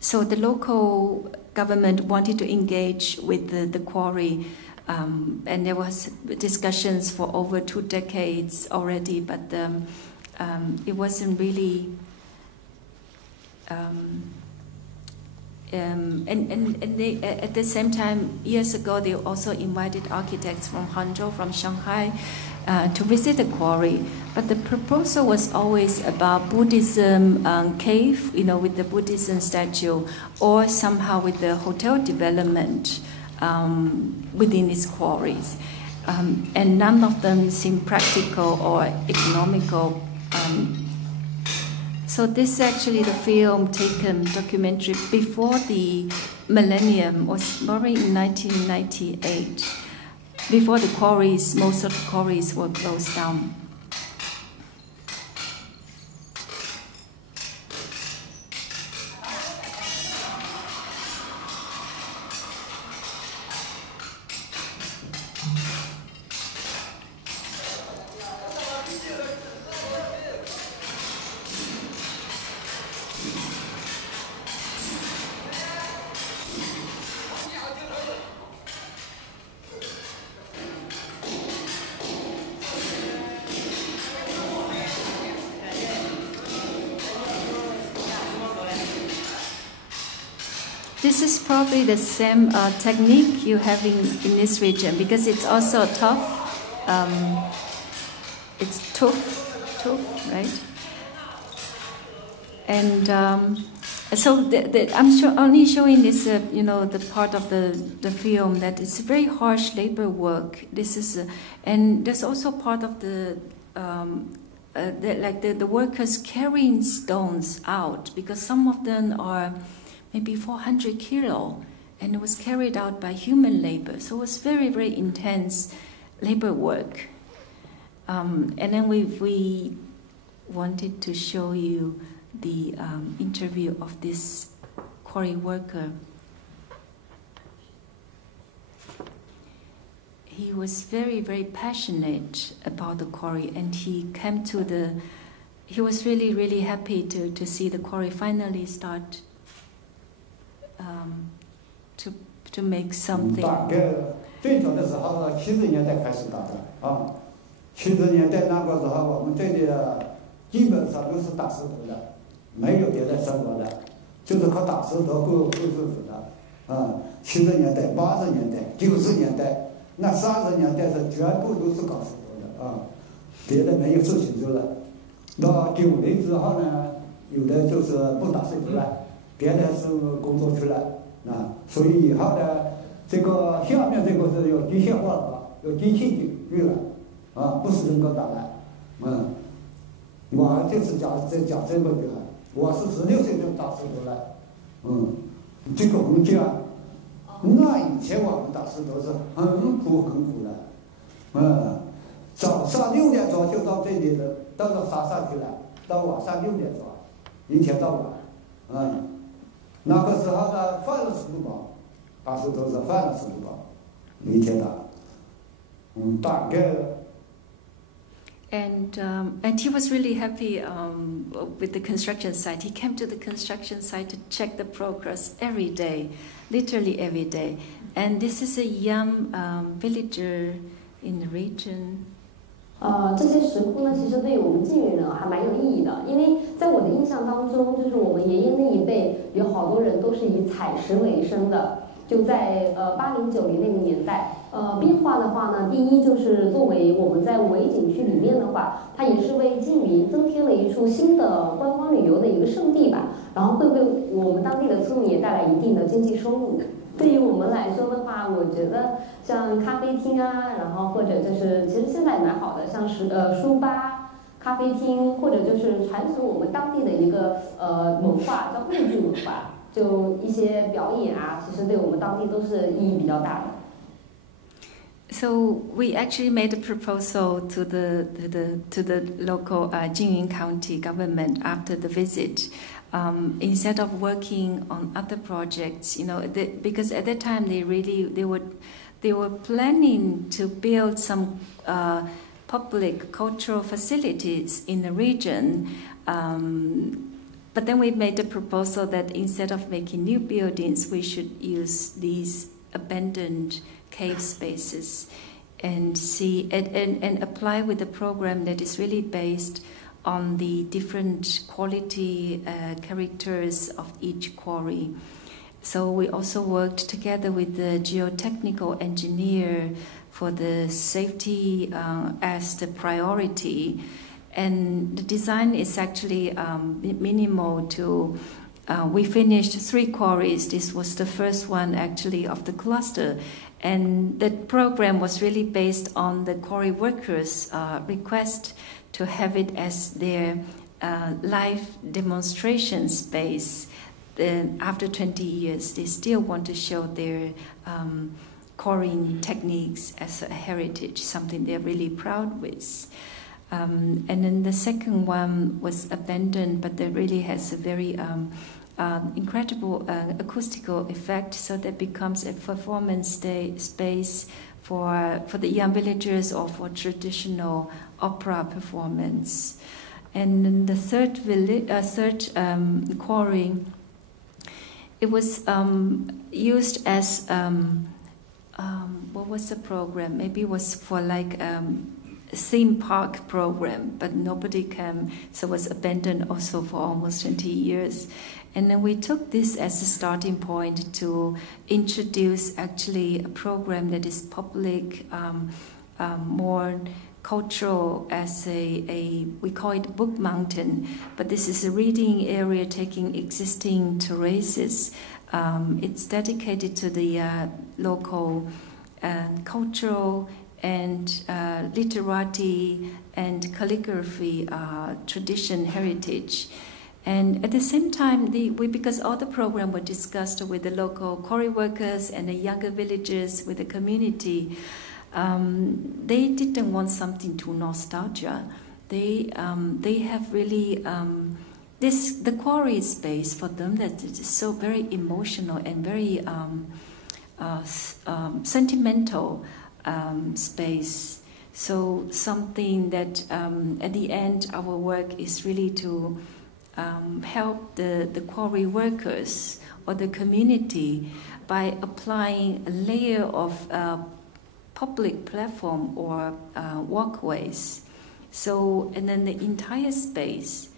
So the local government wanted to engage with the quarry, and there was discussions for over 2 decades already, but it wasn't really. And they, at the same time, years ago, they also invited architects from Hangzhou, from Shanghai, to visit the quarry. But the proposal was always about Buddhism cave, with the Buddhism statue, or somehow with the hotel development within these quarries. And none of them seemed practical or economical. So this is actually the film taken, documentary, before the millennium, was probably in 1998. Before the quarries, most of the quarries were closed down. This is probably the same technique you have in this region, because it's also tough. It's tough, right? And so I'm only showing this, the part of the film that it's very harsh labor work. This is, and there's also part of the workers carrying stones out, because some of them are maybe 400 kilo, and it was carried out by human labor. So it was very, very intense labor work. And then we wanted to show you the interview of this quarry worker. He was very, very passionate about the quarry, and he was really, really happy to see the quarry finally start to make something. 大概最早的时候，70年代开始打的啊。70年代那个时候，我们这里基本上都是打石头的，没有别的生活的，就是靠打石头过日子的啊。70年代、80年代、90年代，那30年代是全部都是搞石头的啊，别的没有事情做了。到90之后呢，有的就是不打石头了。 别的是工作去了啊，所以以后呢，这个下面这个是有机械化了，有机器具了啊，不是人工打的。我就是讲这个的，我是16岁就打石头了。这个红家，那以前我们打石头是很苦的。早上6点钟就到这里了，到了山上去了，到晚上6点钟，一天到晚。那个时候呢，饭了10多包，打石头是饭了10多包，一天打。大概。And he was really happy with the construction site. He came to the construction site to check the progress every day, literally every day. And this is a young villager in the region. 这些石窟呢，其实对于我们晋语人还蛮有意义的，因为在我的印象当中，就是我们爷爷那一辈有好多人都是以采石为生的，就在80、90那个年代。变化的话呢，第一就是作为我们在维景区里面的话，它也是为晋民增添了一处新的观光旅游的一个胜地吧，然后会为我们当地的村民也带来一定的经济收入。对于我们来说的话，我觉得像咖啡厅啊，然后或者就是其实现在蛮好的，像是书吧、咖啡厅，或者就是传承我们当地的一个文化，叫沪剧文化，就一些表演啊，其实对我们当地都是意义比较大的。So we actually made a proposal to the local Jingyun County government after the visit. Instead of working on other projects, because at that time they were planning to build some public cultural facilities in the region, but then we made the proposal that instead of making new buildings, we should use these abandoned cave spaces and see and apply with a program that is really based on the different quality characters of each quarry. So we also worked together with the geotechnical engineer for the safety as the priority. And the design is actually minimal to, we finished 3 quarries. This was the first one actually of the cluster. And the program was really based on the quarry workers' request to have it as their live demonstration space. Then after 20 years, they still want to show their quarrying techniques as a heritage, something they're really proud with. And then the second one was abandoned, but that really has a very incredible acoustical effect, so that becomes a performance space for the young villagers or for traditional opera performance. And then the third quarry, it was used as what was the program? Maybe it was for like theme park program, but nobody came, so it was abandoned also for almost 20 years. And then we took this as a starting point to introduce actually a program that is public, more cultural, as we call it Book Mountain, but this is a reading area taking existing terraces. It's dedicated to the local cultural and literati and calligraphy tradition heritage. And at the same time, because all the program were discussed with the local quarry workers and the younger villagers with the community, they didn't want something too nostalgia. They have really the quarry space for them that is so very emotional and very sentimental space. So something that at the end our work is really to help the quarry workers or the community by applying a layer of public platform or walkways. So, and then the entire space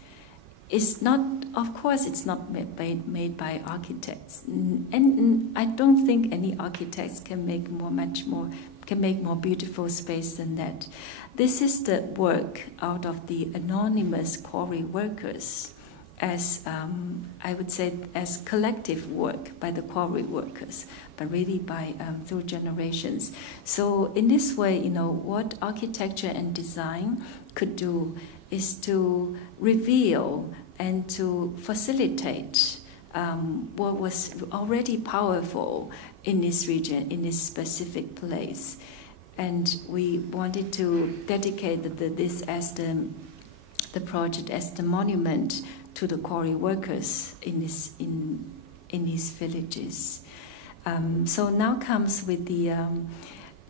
is not, of course, it's not made by architects, and I don't think any architects can make more beautiful space than that. This is the work out of the anonymous quarry workers, as I would say, as collective work by the quarry workers, but really by through generations. So in this way, what architecture and design could do is to reveal and to facilitate what was already powerful in this region, in this specific place. And we wanted to dedicate this as the project as the monument to the quarry workers in these villages. So now comes with the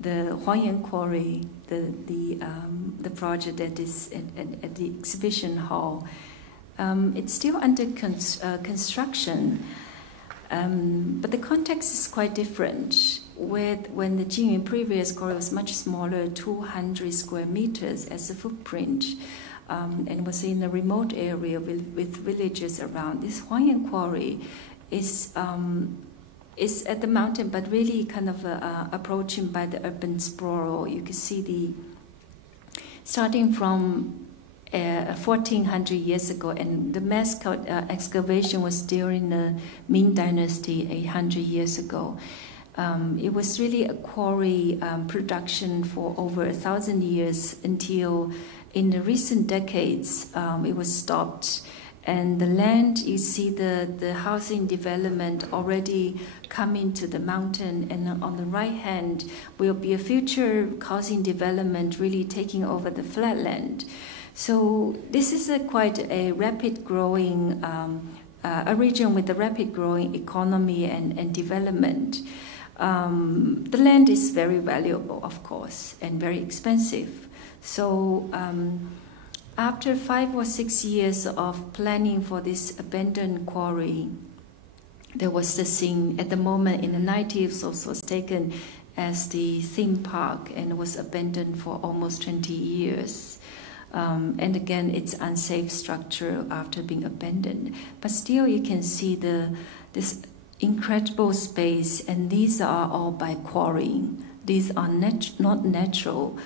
Huangyan quarry, the project that is at the exhibition hall. It's still under construction, but the context is quite different. When the Jinyun previous quarry was much smaller, 200 square meters as a footprint, and was in a remote area with villages around. This Huangyan quarry is at the mountain, but really kind of approaching by the urban sprawl. You can see starting from 1400 years ago, and the mass excavation was during the Ming Dynasty 800 years ago. It was really a quarry production for over 1,000 years until in the recent decades it was stopped. And the land, you see the housing development already coming to the mountain, and on the right hand will be a future housing development really taking over the flatland. So this is quite a rapid growing, a region with a rapid growing economy and development. The land is very valuable, of course, and very expensive. So after 5 or 6 years of planning for this abandoned quarry, there was the scene at the moment in the 90s was taken as the theme park and was abandoned for almost 20 years. And again, it's unsafe structure after being abandoned. But still you can see this incredible space, and these are all by quarrying. These are not natural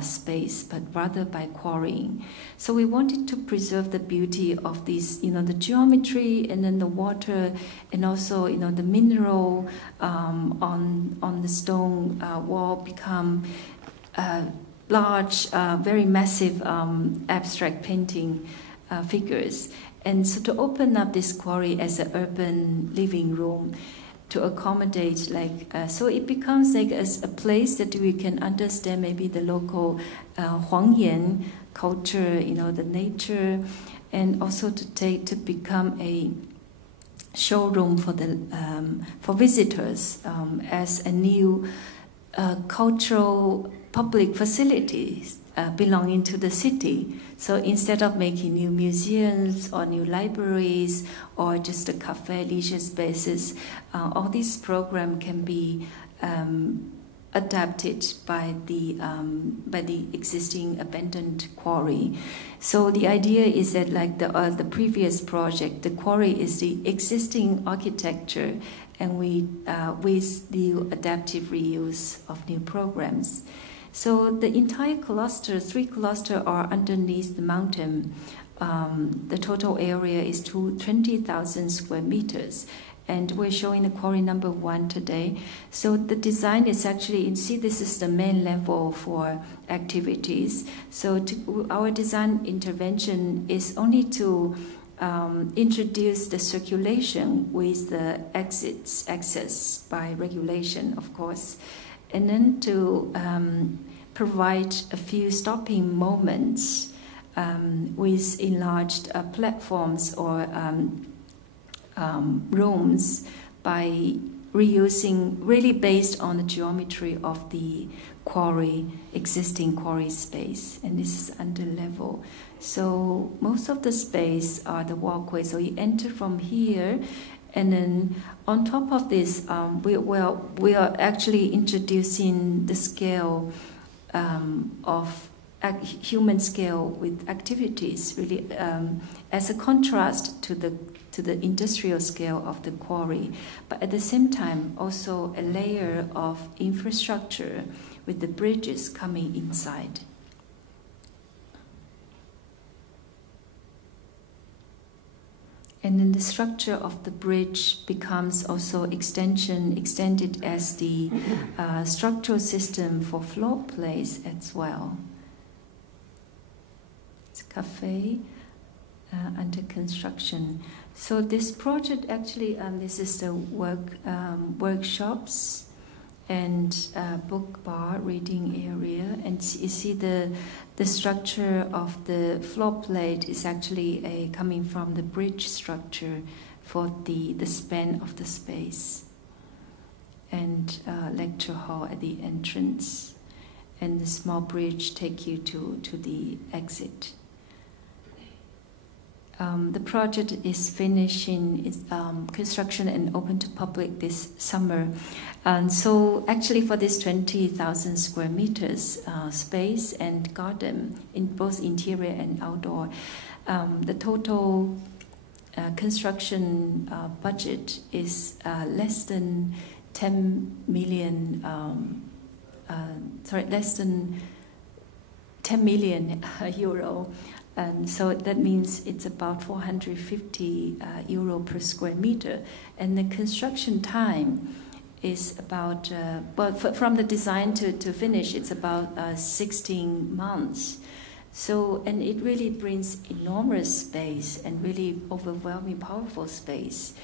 space, but rather by quarrying. So we wanted to preserve the beauty of these, the geometry, and then the water, and also, the mineral on the stone wall become large, very massive abstract painting figures. And so to open up this quarry as an urban living room, to accommodate, so it becomes like a place that we can understand maybe the local Huangyan culture, the nature, and also to become a showroom for visitors as a new cultural public facilities belonging to the city. So instead of making new museums or new libraries or just a cafe, leisure spaces, all these programs can be adapted by the existing abandoned quarry. So the idea is that, like the previous project, the quarry is the existing architecture, and with the adaptive reuse of new programs. So the entire cluster, 3 clusters, are underneath the mountain. The total area is 20,000 square meters. And we're showing the quarry number 1 today. So the design is actually, you see, this is the main level for activities. So our design intervention is only to introduce the circulation with the access by regulation, of course. And then to provide a few stopping moments with enlarged platforms or rooms by reusing, really based on the geometry of the quarry, existing quarry space. And this is under level. So most of the space are the walkway. So you enter from here. And then on top of this, we are actually introducing the scale of human scale with activities, really as a contrast to the industrial scale of the quarry. But at the same time, also a layer of infrastructure with the bridges coming inside. And then the structure of the bridge becomes also extended as the structural system for floor plates as well. It's a cafe under construction. So this project actually, this is the workshops and book bar, reading area, and you see the structure of the floor plate is actually coming from the bridge structure for the span of the space, and lecture hall at the entrance, and the small bridge take you to the exit. The project is finishing its construction and open to public this summer. And so actually for this 20,000 square meters space and garden in both interior and outdoor, the total construction budget is less than 10 million, less than 10 million euro. And so that means it's about 450 euro per square meter. And the construction time is about, from the design to finish, it's about 16 months. So, and it really brings enormous space and really overwhelming, powerful space.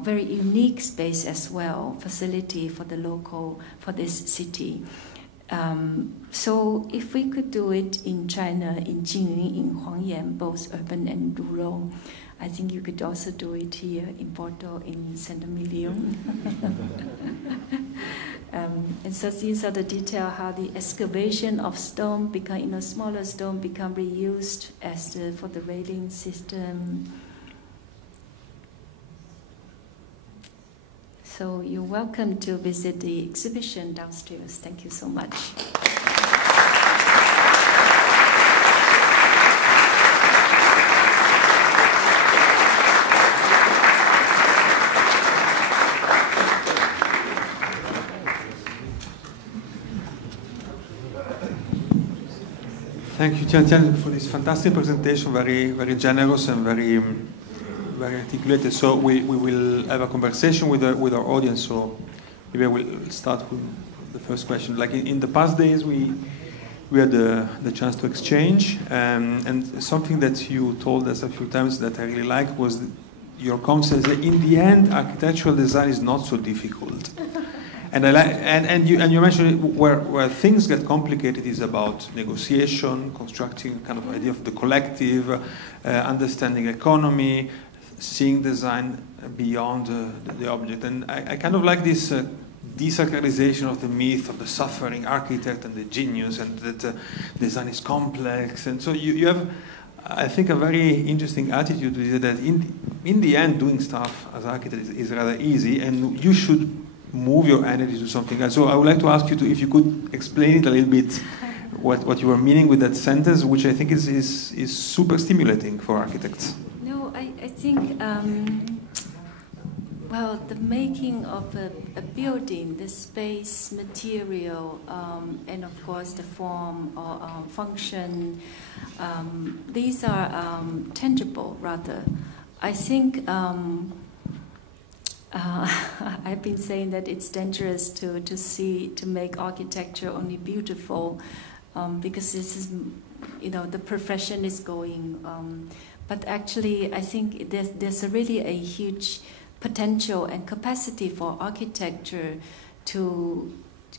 Very unique space as well, facility for the local, for this city. So if we could do it in China, in Jingyun, in Huangyan, both urban and rural, I think you could also do it here in Porto, in Saint-Emilio. And so these are the details how the excavation of stone become, smaller stone become reused as for the railing system. So you're welcome to visit the exhibition downstairs. Thank you so much. Thank you, Tiantian, for this fantastic presentation, very, very generous and very, very articulated. So we will have a conversation with our audience. So maybe I will start with the first question. Like in the past days, we had the chance to exchange, and something that you told us a few times that I really liked was your concept that in the end, architectural design is not so difficult. And you mentioned where things get complicated is about negotiation, constructing kind of idea of the collective, understanding economy, seeing design beyond the object. And I kind of like this desacralization of the myth of the suffering architect and the genius, and that design is complex. And so you have, I think, a very interesting attitude to that in the end, doing stuff as architect is rather easy, and you should move your energy to something else. So I would like to ask you if you could explain it a little bit, what you were meaning with that sentence, which I think is super stimulating for architects. No, I think, well, the making of a building, the space, material, and of course the form or function, these are tangible rather. I think I've been saying that it's dangerous to make architecture only beautiful, because this is, the profession is going. But actually, I think there's really a huge potential and capacity for architecture to,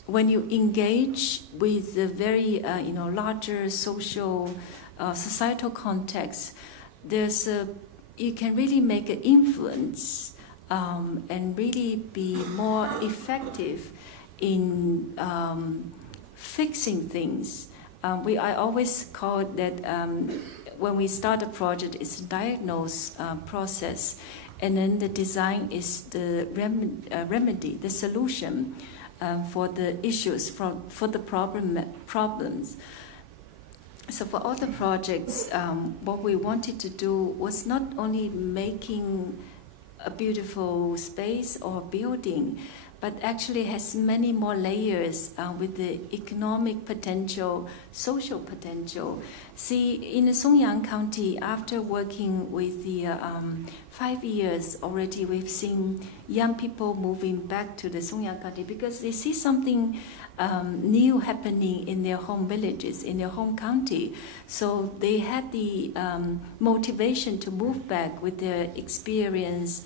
when you engage with the very, larger social, societal context, you can really make an influence. And really be more effective in fixing things. I always call it that when we start a project, it's a diagnose process, and then the design is the remedy, the solution for the issues, for the problems. So for all the projects, what we wanted to do was not only making a beautiful space or building, but actually has many more layers with the economic potential, social potential. See, in the Huangyan County, after working with the 5 years already, we've seen young people moving back to the Huangyan County because they see something new happening in their home villages, in their home county. So they had the motivation to move back with their experience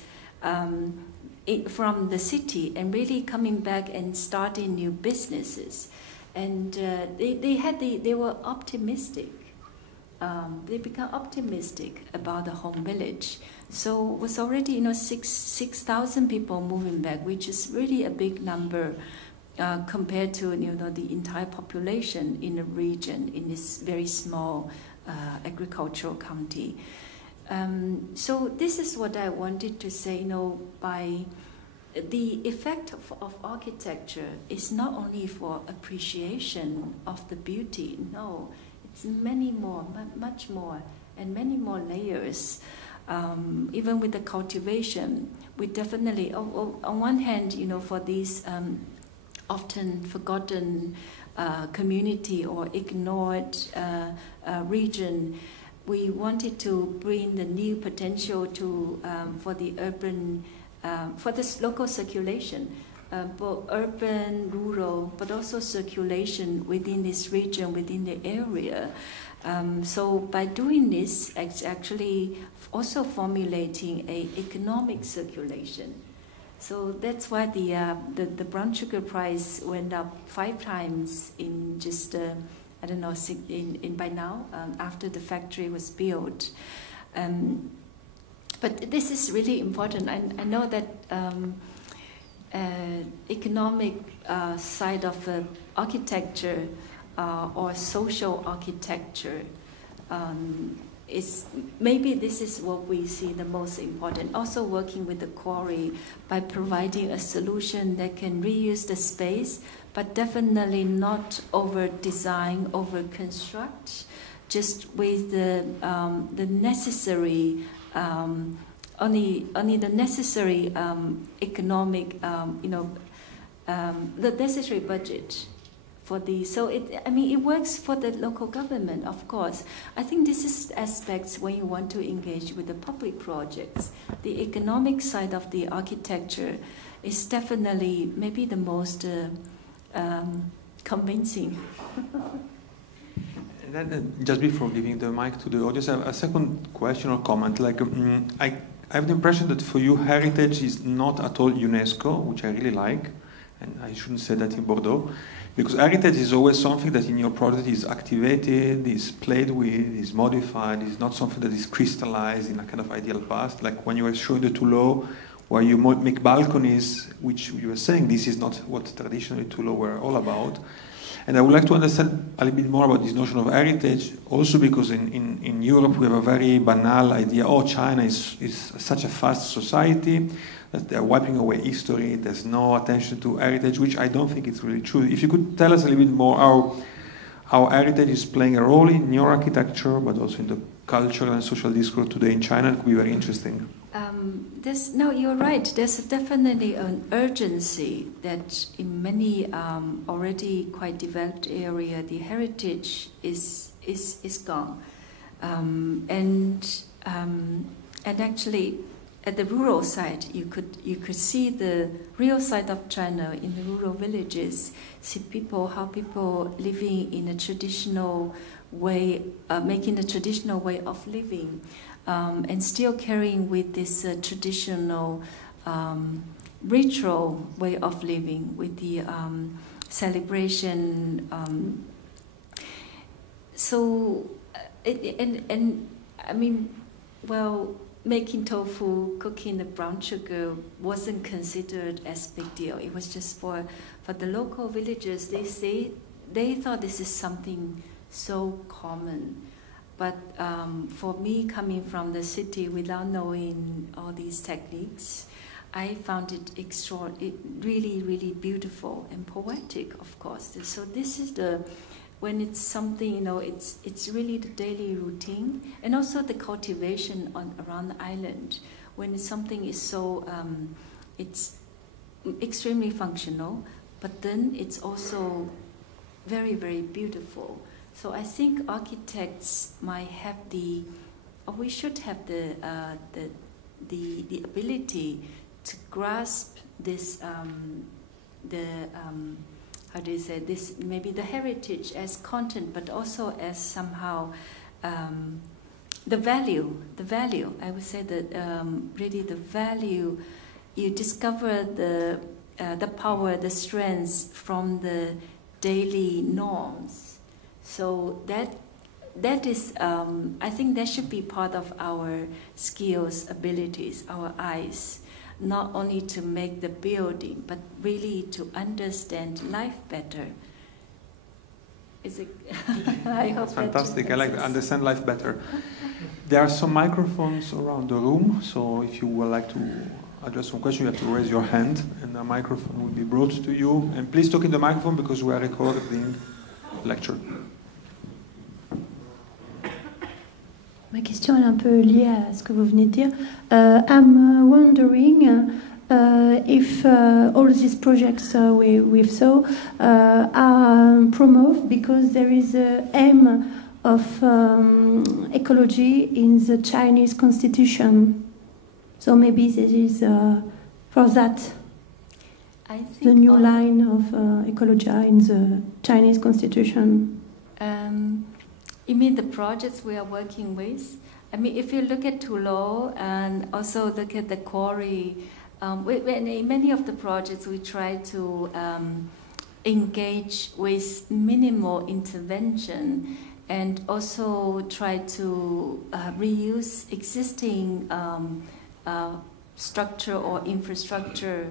from the city and really coming back and starting new businesses. And they were optimistic. They become optimistic about the home village. So it was already 6,000 people moving back, which is really a big number compared to the entire population in the region in this very small agricultural county. So this is what I wanted to say. By the effect of architecture is not only for appreciation of the beauty. No, it's many more, much more, and many more layers. Even with the cultivation, we definitely, on one hand, for these often forgotten community or ignored region, we wanted to bring the new potential to for the urban, for this local circulation, both urban, rural, but also circulation within this region, within the area. So by doing this, it's actually also formulating an economic circulation. So that's why the brown sugar price went up 5 times in just I don't know by now after the factory was built. But this is really important. I know that economic side of architecture or social architecture is maybe this is what we see the most important. Also working with the quarry by providing a solution that can reuse the space, but definitely not over design, over construct, just with the necessary only the necessary economic the necessary budget for the, so it works for the local government, of course. I think this is aspects when you want to engage with the public projects. The economic side of the architecture is definitely maybe the most convincing. And then, just before giving the mic to the audience, I have a second question or comment. Like, I have the impression that for you, heritage is not at all UNESCO, which I really like, and I shouldn't say that in Bordeaux, because heritage is always something that in your project is activated, is played with, is modified, is not something that is crystallized in a kind of ideal past. Like when you were showing the Toulon, where you make balconies, which you were saying this is not what traditionally Toulon were all about. And I would like to understand a little bit more about this notion of heritage, also because in Europe we have a very banal idea, oh, China is such a fast society, that they're wiping away history, there's no attention to heritage, which I don't think it's really true. If you could tell us a little bit more how heritage is playing a role in your architecture, but also in the cultural and social discourse today in China, it could be very interesting. No, you're right. There's definitely an urgency that in many already quite developed area, the heritage is gone, and actually at the rural side, you could see the real side of China in the rural villages. See how people living in a traditional way, making a traditional way of living. And still carrying with this traditional ritual way of living, with the celebration. Making tofu, cooking the brown sugar wasn't considered as big deal. It was just for the local villagers. They thought this is something so common. But for me, coming from the city without knowing all these techniques, I found it really, really beautiful and poetic, of course. So this is when it's something, it's really the daily routine, and also the cultivation around the island. When something is so, it's extremely functional, but then it's also very, very beautiful. So I think architects might have we should have the ability to grasp this, how do you say this? Maybe the heritage as content, but also as somehow the value. I would say that really the value. You discover the power, the strengths from the daily norms. So that is, I think that should be part of our skills, abilities, our eyes, not only to make the building, but really to understand life better. Is it? I hope that's fantastic. I like to understand life better. There are some microphones around the room, so if you would like to address some question, you have to raise your hand, and a microphone will be brought to you. And please talk in the microphone because we are recording the lecture. Ma question est un peu liée à ce que vous venez de dire. I'm wondering if all these projects we saw are promoted because there is an aim of ecology in the Chinese constitution. So maybe there is for that I think the new line of ecology in the Chinese constitution. You mean the projects we are working with? I mean, if you look at Toulon and also look at the quarry, in many of the projects we try to engage with minimal intervention and also try to reuse existing structure or infrastructure.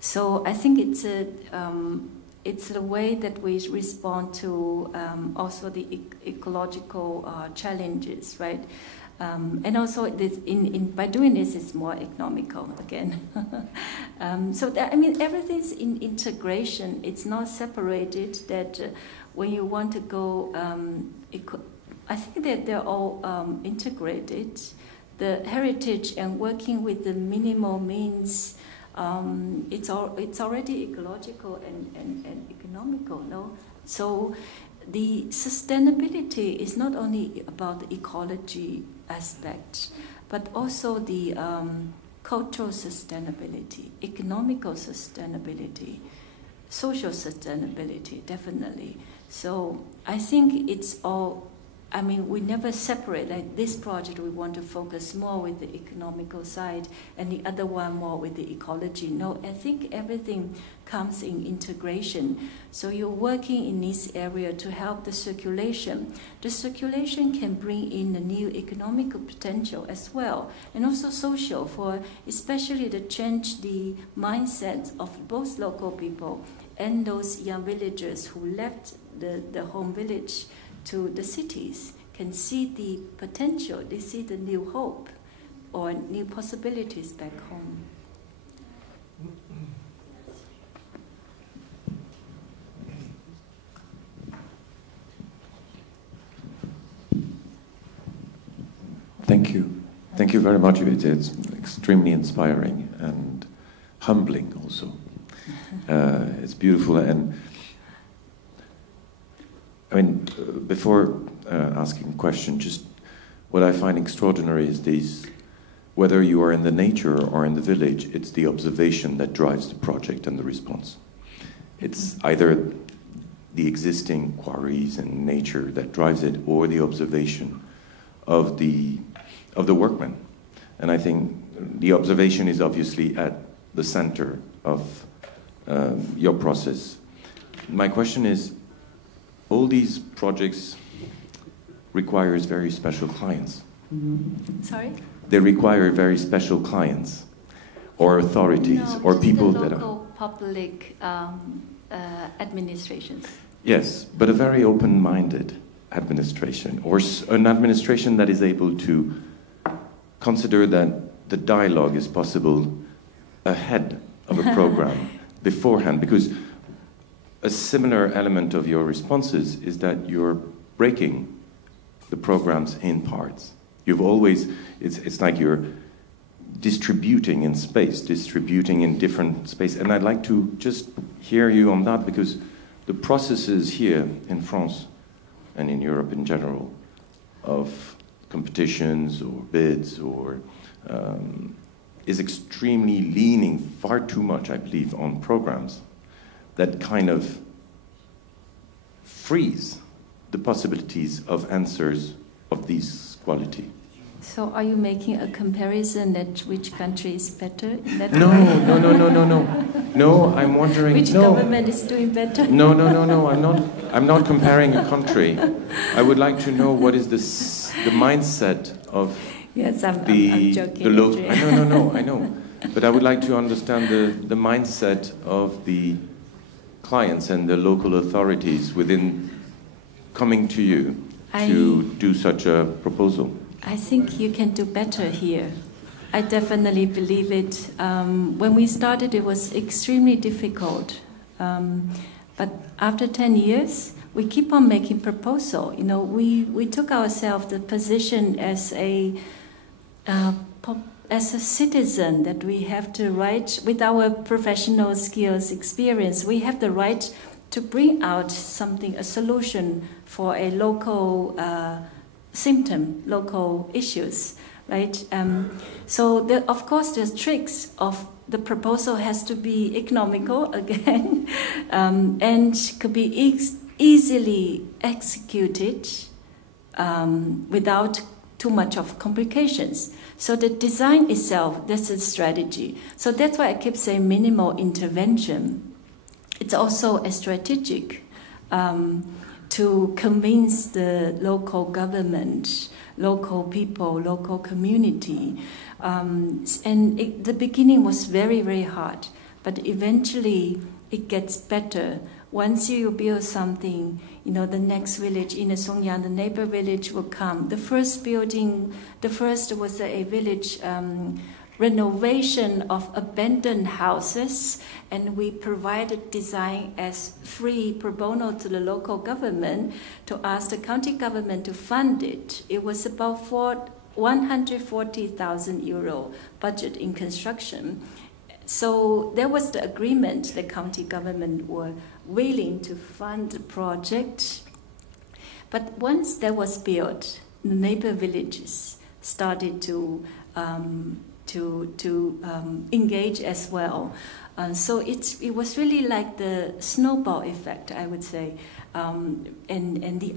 So I think it's the way that we respond to also the ecological challenges, right? And also, by doing this, it's more economical again. So that, I mean, everything's in integration. It's not separated. That when you want to go, I think that they're all integrated. The heritage and working with the minimal means, it's already ecological and economical, no? So the sustainability is not only about the ecology aspect, but also the cultural sustainability, economical sustainability, social sustainability, definitely. So I think it's all, I mean, we never separate, like this project we want to focus more with the economical side and the other one more with the ecology. No, I think everything comes in integration. So you're working in this area to help the circulation. The circulation can bring in a new economical potential as well, and also social, for especially to change the mindsets of both local people and those young villagers who left the home village to the cities, can see the potential, they see the new hope or new possibilities back home. Thank you. Thank you very much, Yvette. It's extremely inspiring and humbling also. It's beautiful. And I mean, before asking a question, just what I find extraordinary is these, whether you are in the nature or in the village, it's the observation that drives the project and the response. It's either the existing quarries and nature that drives it, or the observation of the workmen. And I think the observation is obviously at the center of your process. My question is, all these projects requires very special clients. Sorry? They require very special clients, or authorities, no, or people the that local public administrations. Yes, but a very open-minded administration, or an administration that is able to consider that the dialogue is possible ahead of a program, beforehand, because a similar element of your responses is that you're breaking the programs in parts. You've always, it's like you're distributing in space, distributing in different space. And I'd like to just hear you on that, because the processes here in France and in Europe in general of competitions or bids or is extremely leaning far too much, I believe, on programs that kind of freeze the possibilities of answers of this quality. So are you making a comparison that which country is better in that No, way? no. No, I'm wondering... Which government is doing better? No, I'm not comparing a country. I would like to know what is the mindset of yes, I'm joking. I know. But I would like to understand the mindset of the clients and the local authorities within coming to you to do such a proposal. I think you can do better here. I definitely believe it. When we started, it was extremely difficult. But after 10 years, we keep on making proposal. You know, we took ourselves the position as a citizen that we have to write with our professional skills, experience. We have the right to bring out something, a solution for a local symptom, local issues, right? So, of course, there's tricks of the proposal has to be economical again, and could be easily executed without too much of complications. So the design itself, that's a strategy. So that's why I keep saying minimal intervention. It's also a strategic to convince the local government, local people, local community. The beginning was very, very hard, but eventually it gets better. Once you build something, the next village in Huangyan, the neighbor village will come. The first was a village renovation of abandoned houses, and we provided design as free pro bono to the local government to ask the county government to fund it. It was about 140,000 euro budget in construction. So there was the agreement, the county government were willing to fund the project. But once that was built, the neighbor villages started to engage as well. So it was really like the snowball effect, I would say. And the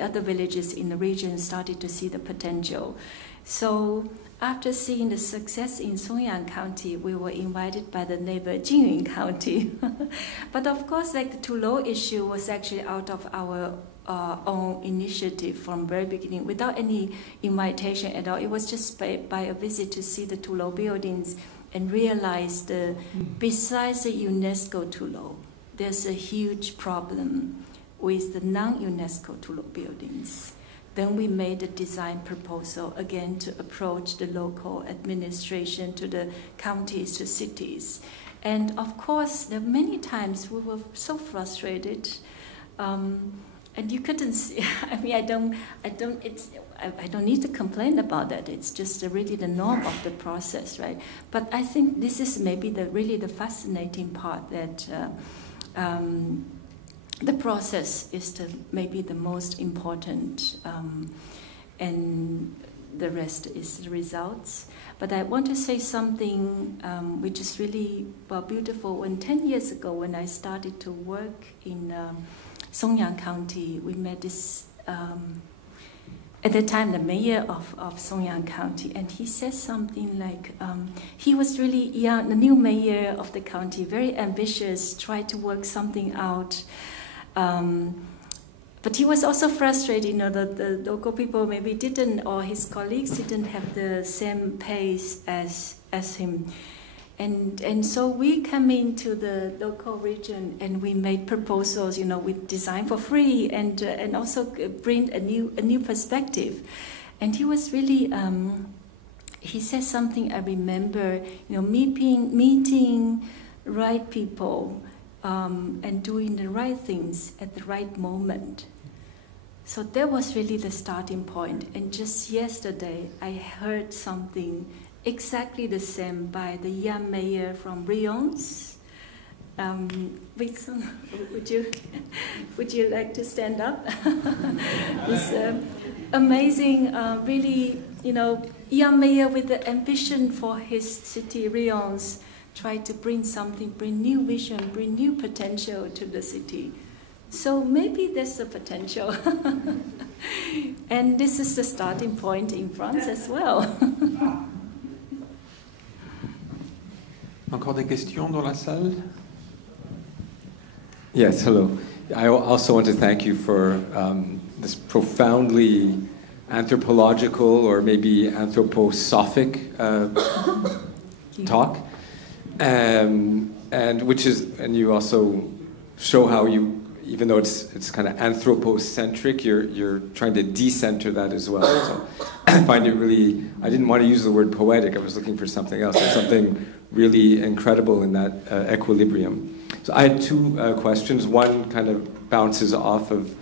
other villages in the region started to see the potential. So after seeing the success in Huangyan County, we were invited by the neighbor Jingyun County. But of course, like the Tulou issue was actually out of our own initiative from very beginning, without any invitation at all. It was just by a visit to see the Tulou buildings and realize besides the UNESCO Tulou, there's a huge problem with the non-UNESCO Tulou buildings. Then we made a design proposal, again, to approach the local administration, to the counties, to cities. And of course, there were many times we were so frustrated, and you couldn't see, I mean, I don't need to complain about that. It's just really the norm of the process, right? But I think this is maybe really the fascinating part, that the process is maybe the most important, and the rest is the results. But I want to say something which is really beautiful. When 10 years ago, when I started to work in Huangyan County, we met this, at the time, the mayor of Huangyan County, and he said something like, he was really young, the new mayor of the county, very ambitious, tried to work something out. But he was also frustrated, that the local people maybe didn't, or his colleagues didn't have the same pace as him. And so we come into the local region and we made proposals, with design for free, and also bring a new perspective. And he was really, he said something I remember, meeting right people, and doing the right things at the right moment. So that was really the starting point. And just yesterday, I heard something exactly the same by the young mayor from Rions. Wilson, would you like to stand up? This amazing, really, young mayor with the ambition for his city, Rions, try to bring new vision, bring new potential to the city. So maybe there's a potential. And this is the starting point in France as well. Encore des questions dans la salle? Yes, hello. I also want to thank you for this profoundly anthropological or maybe anthroposophic talk. And you also show how you, even though it's kind of anthropocentric, you're trying to decenter that as well. So I find it really, I didn't want to use the word poetic, I was looking for something else. There's something really incredible in that equilibrium. So I had two questions. One kind of bounces off of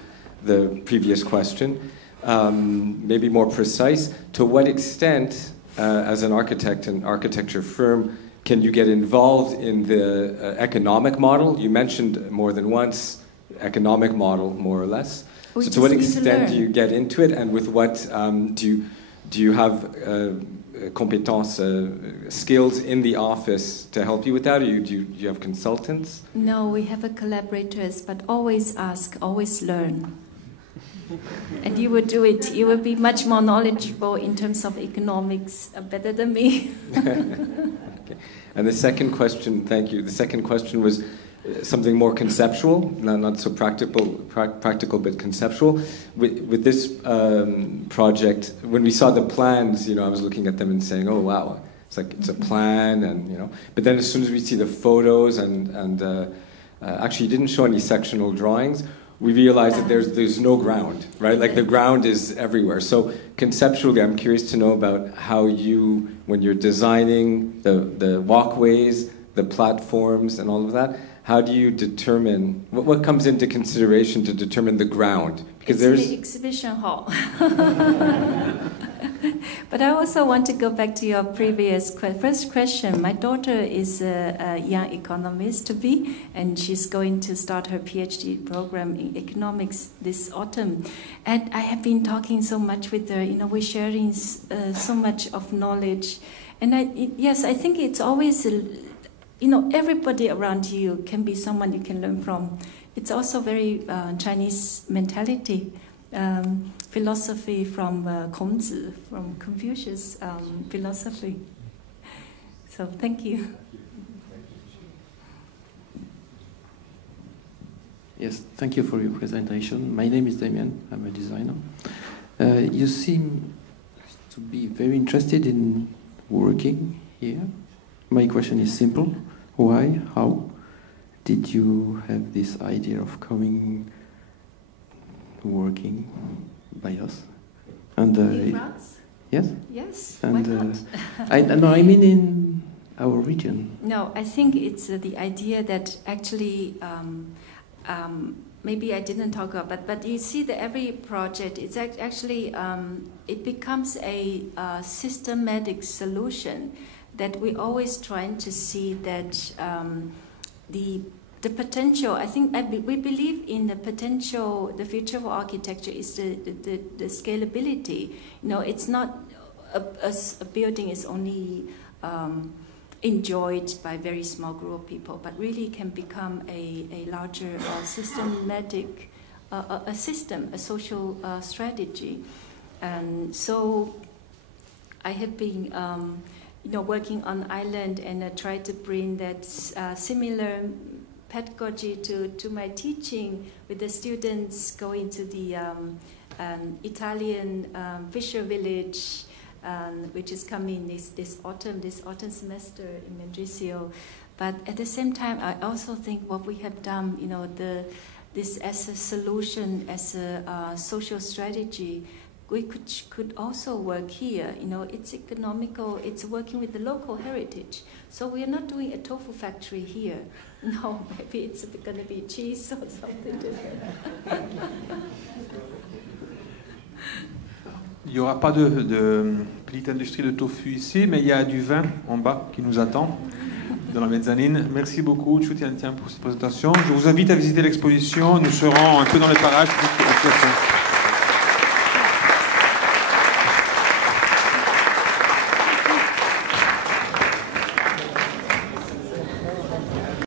the previous question, maybe more precise. To what extent, as an architect and architecture firm, can you get involved in the economic model? You mentioned more than once economic model, more or less. So to what extent do you get into it, and with what do you have competence, skills in the office to help you with that, or do you have consultants? No, we have collaborators, but always ask, always learn. And you would do it. You would be much more knowledgeable in terms of economics, better than me. Okay. And the second question, thank you. The second question was something more conceptual, not so practical, but conceptual. With this project, when we saw the plans, I was looking at them and saying, "Oh wow, it's a plan," and But then as soon as we see the photos and actually, you didn't show any sectional drawings. We realize that there's no ground, right? Like the ground is everywhere. So conceptually, I'm curious to know about how you, when you're designing the walkways, the platforms, and all of that, how do you determine, what comes into consideration to determine the ground? Because there's the exhibition hall. But I also want to go back to your previous first question. My daughter is a young economist to be, and she's going to start her PhD program in economics this autumn. And I have been talking so much with her. We're sharing so much of knowledge. And I think it's always, everybody around you can be someone you can learn from. It's also very Chinese mentality. Philosophy from Kongzi, from Confucius philosophy. So thank you. Yes, thank you for your presentation. My name is Damien. I'm a designer. You seem to be very interested in working here. My question is simple. Why? How did you have this idea of coming working by us? And in France? Yes? Yes, and why not? I mean in our region. No, I think it's the idea that actually maybe I didn't talk about, but you see that every project, it's actually, it becomes a systematic solution that we always trying to see that the potential, I think we believe in the potential, the future of architecture is the scalability. It's not a building is only enjoyed by a very small group of people, but really can become a larger systematic, a system, a social strategy. And so I have been working on island and try to bring that similar pedagogy to my teaching with the students going to the Italian fisher village, which is coming this autumn semester in Mendrisio. But at the same time, I also think what we have done, this as a solution, as a social strategy, we could also work here. It's economical, it's working with the local heritage. So we are not doing a tofu factory here. No, maybe it's going to be cheese or something different. Il n'y aura pas de petite industrie de tofu ici, mais il y a du vin en bas qui nous attend dans la mezzanine. Merci beaucoup, Tiantian, pour cette présentation. Je vous invite à visiter l'exposition. Nous serons un peu dans les parages.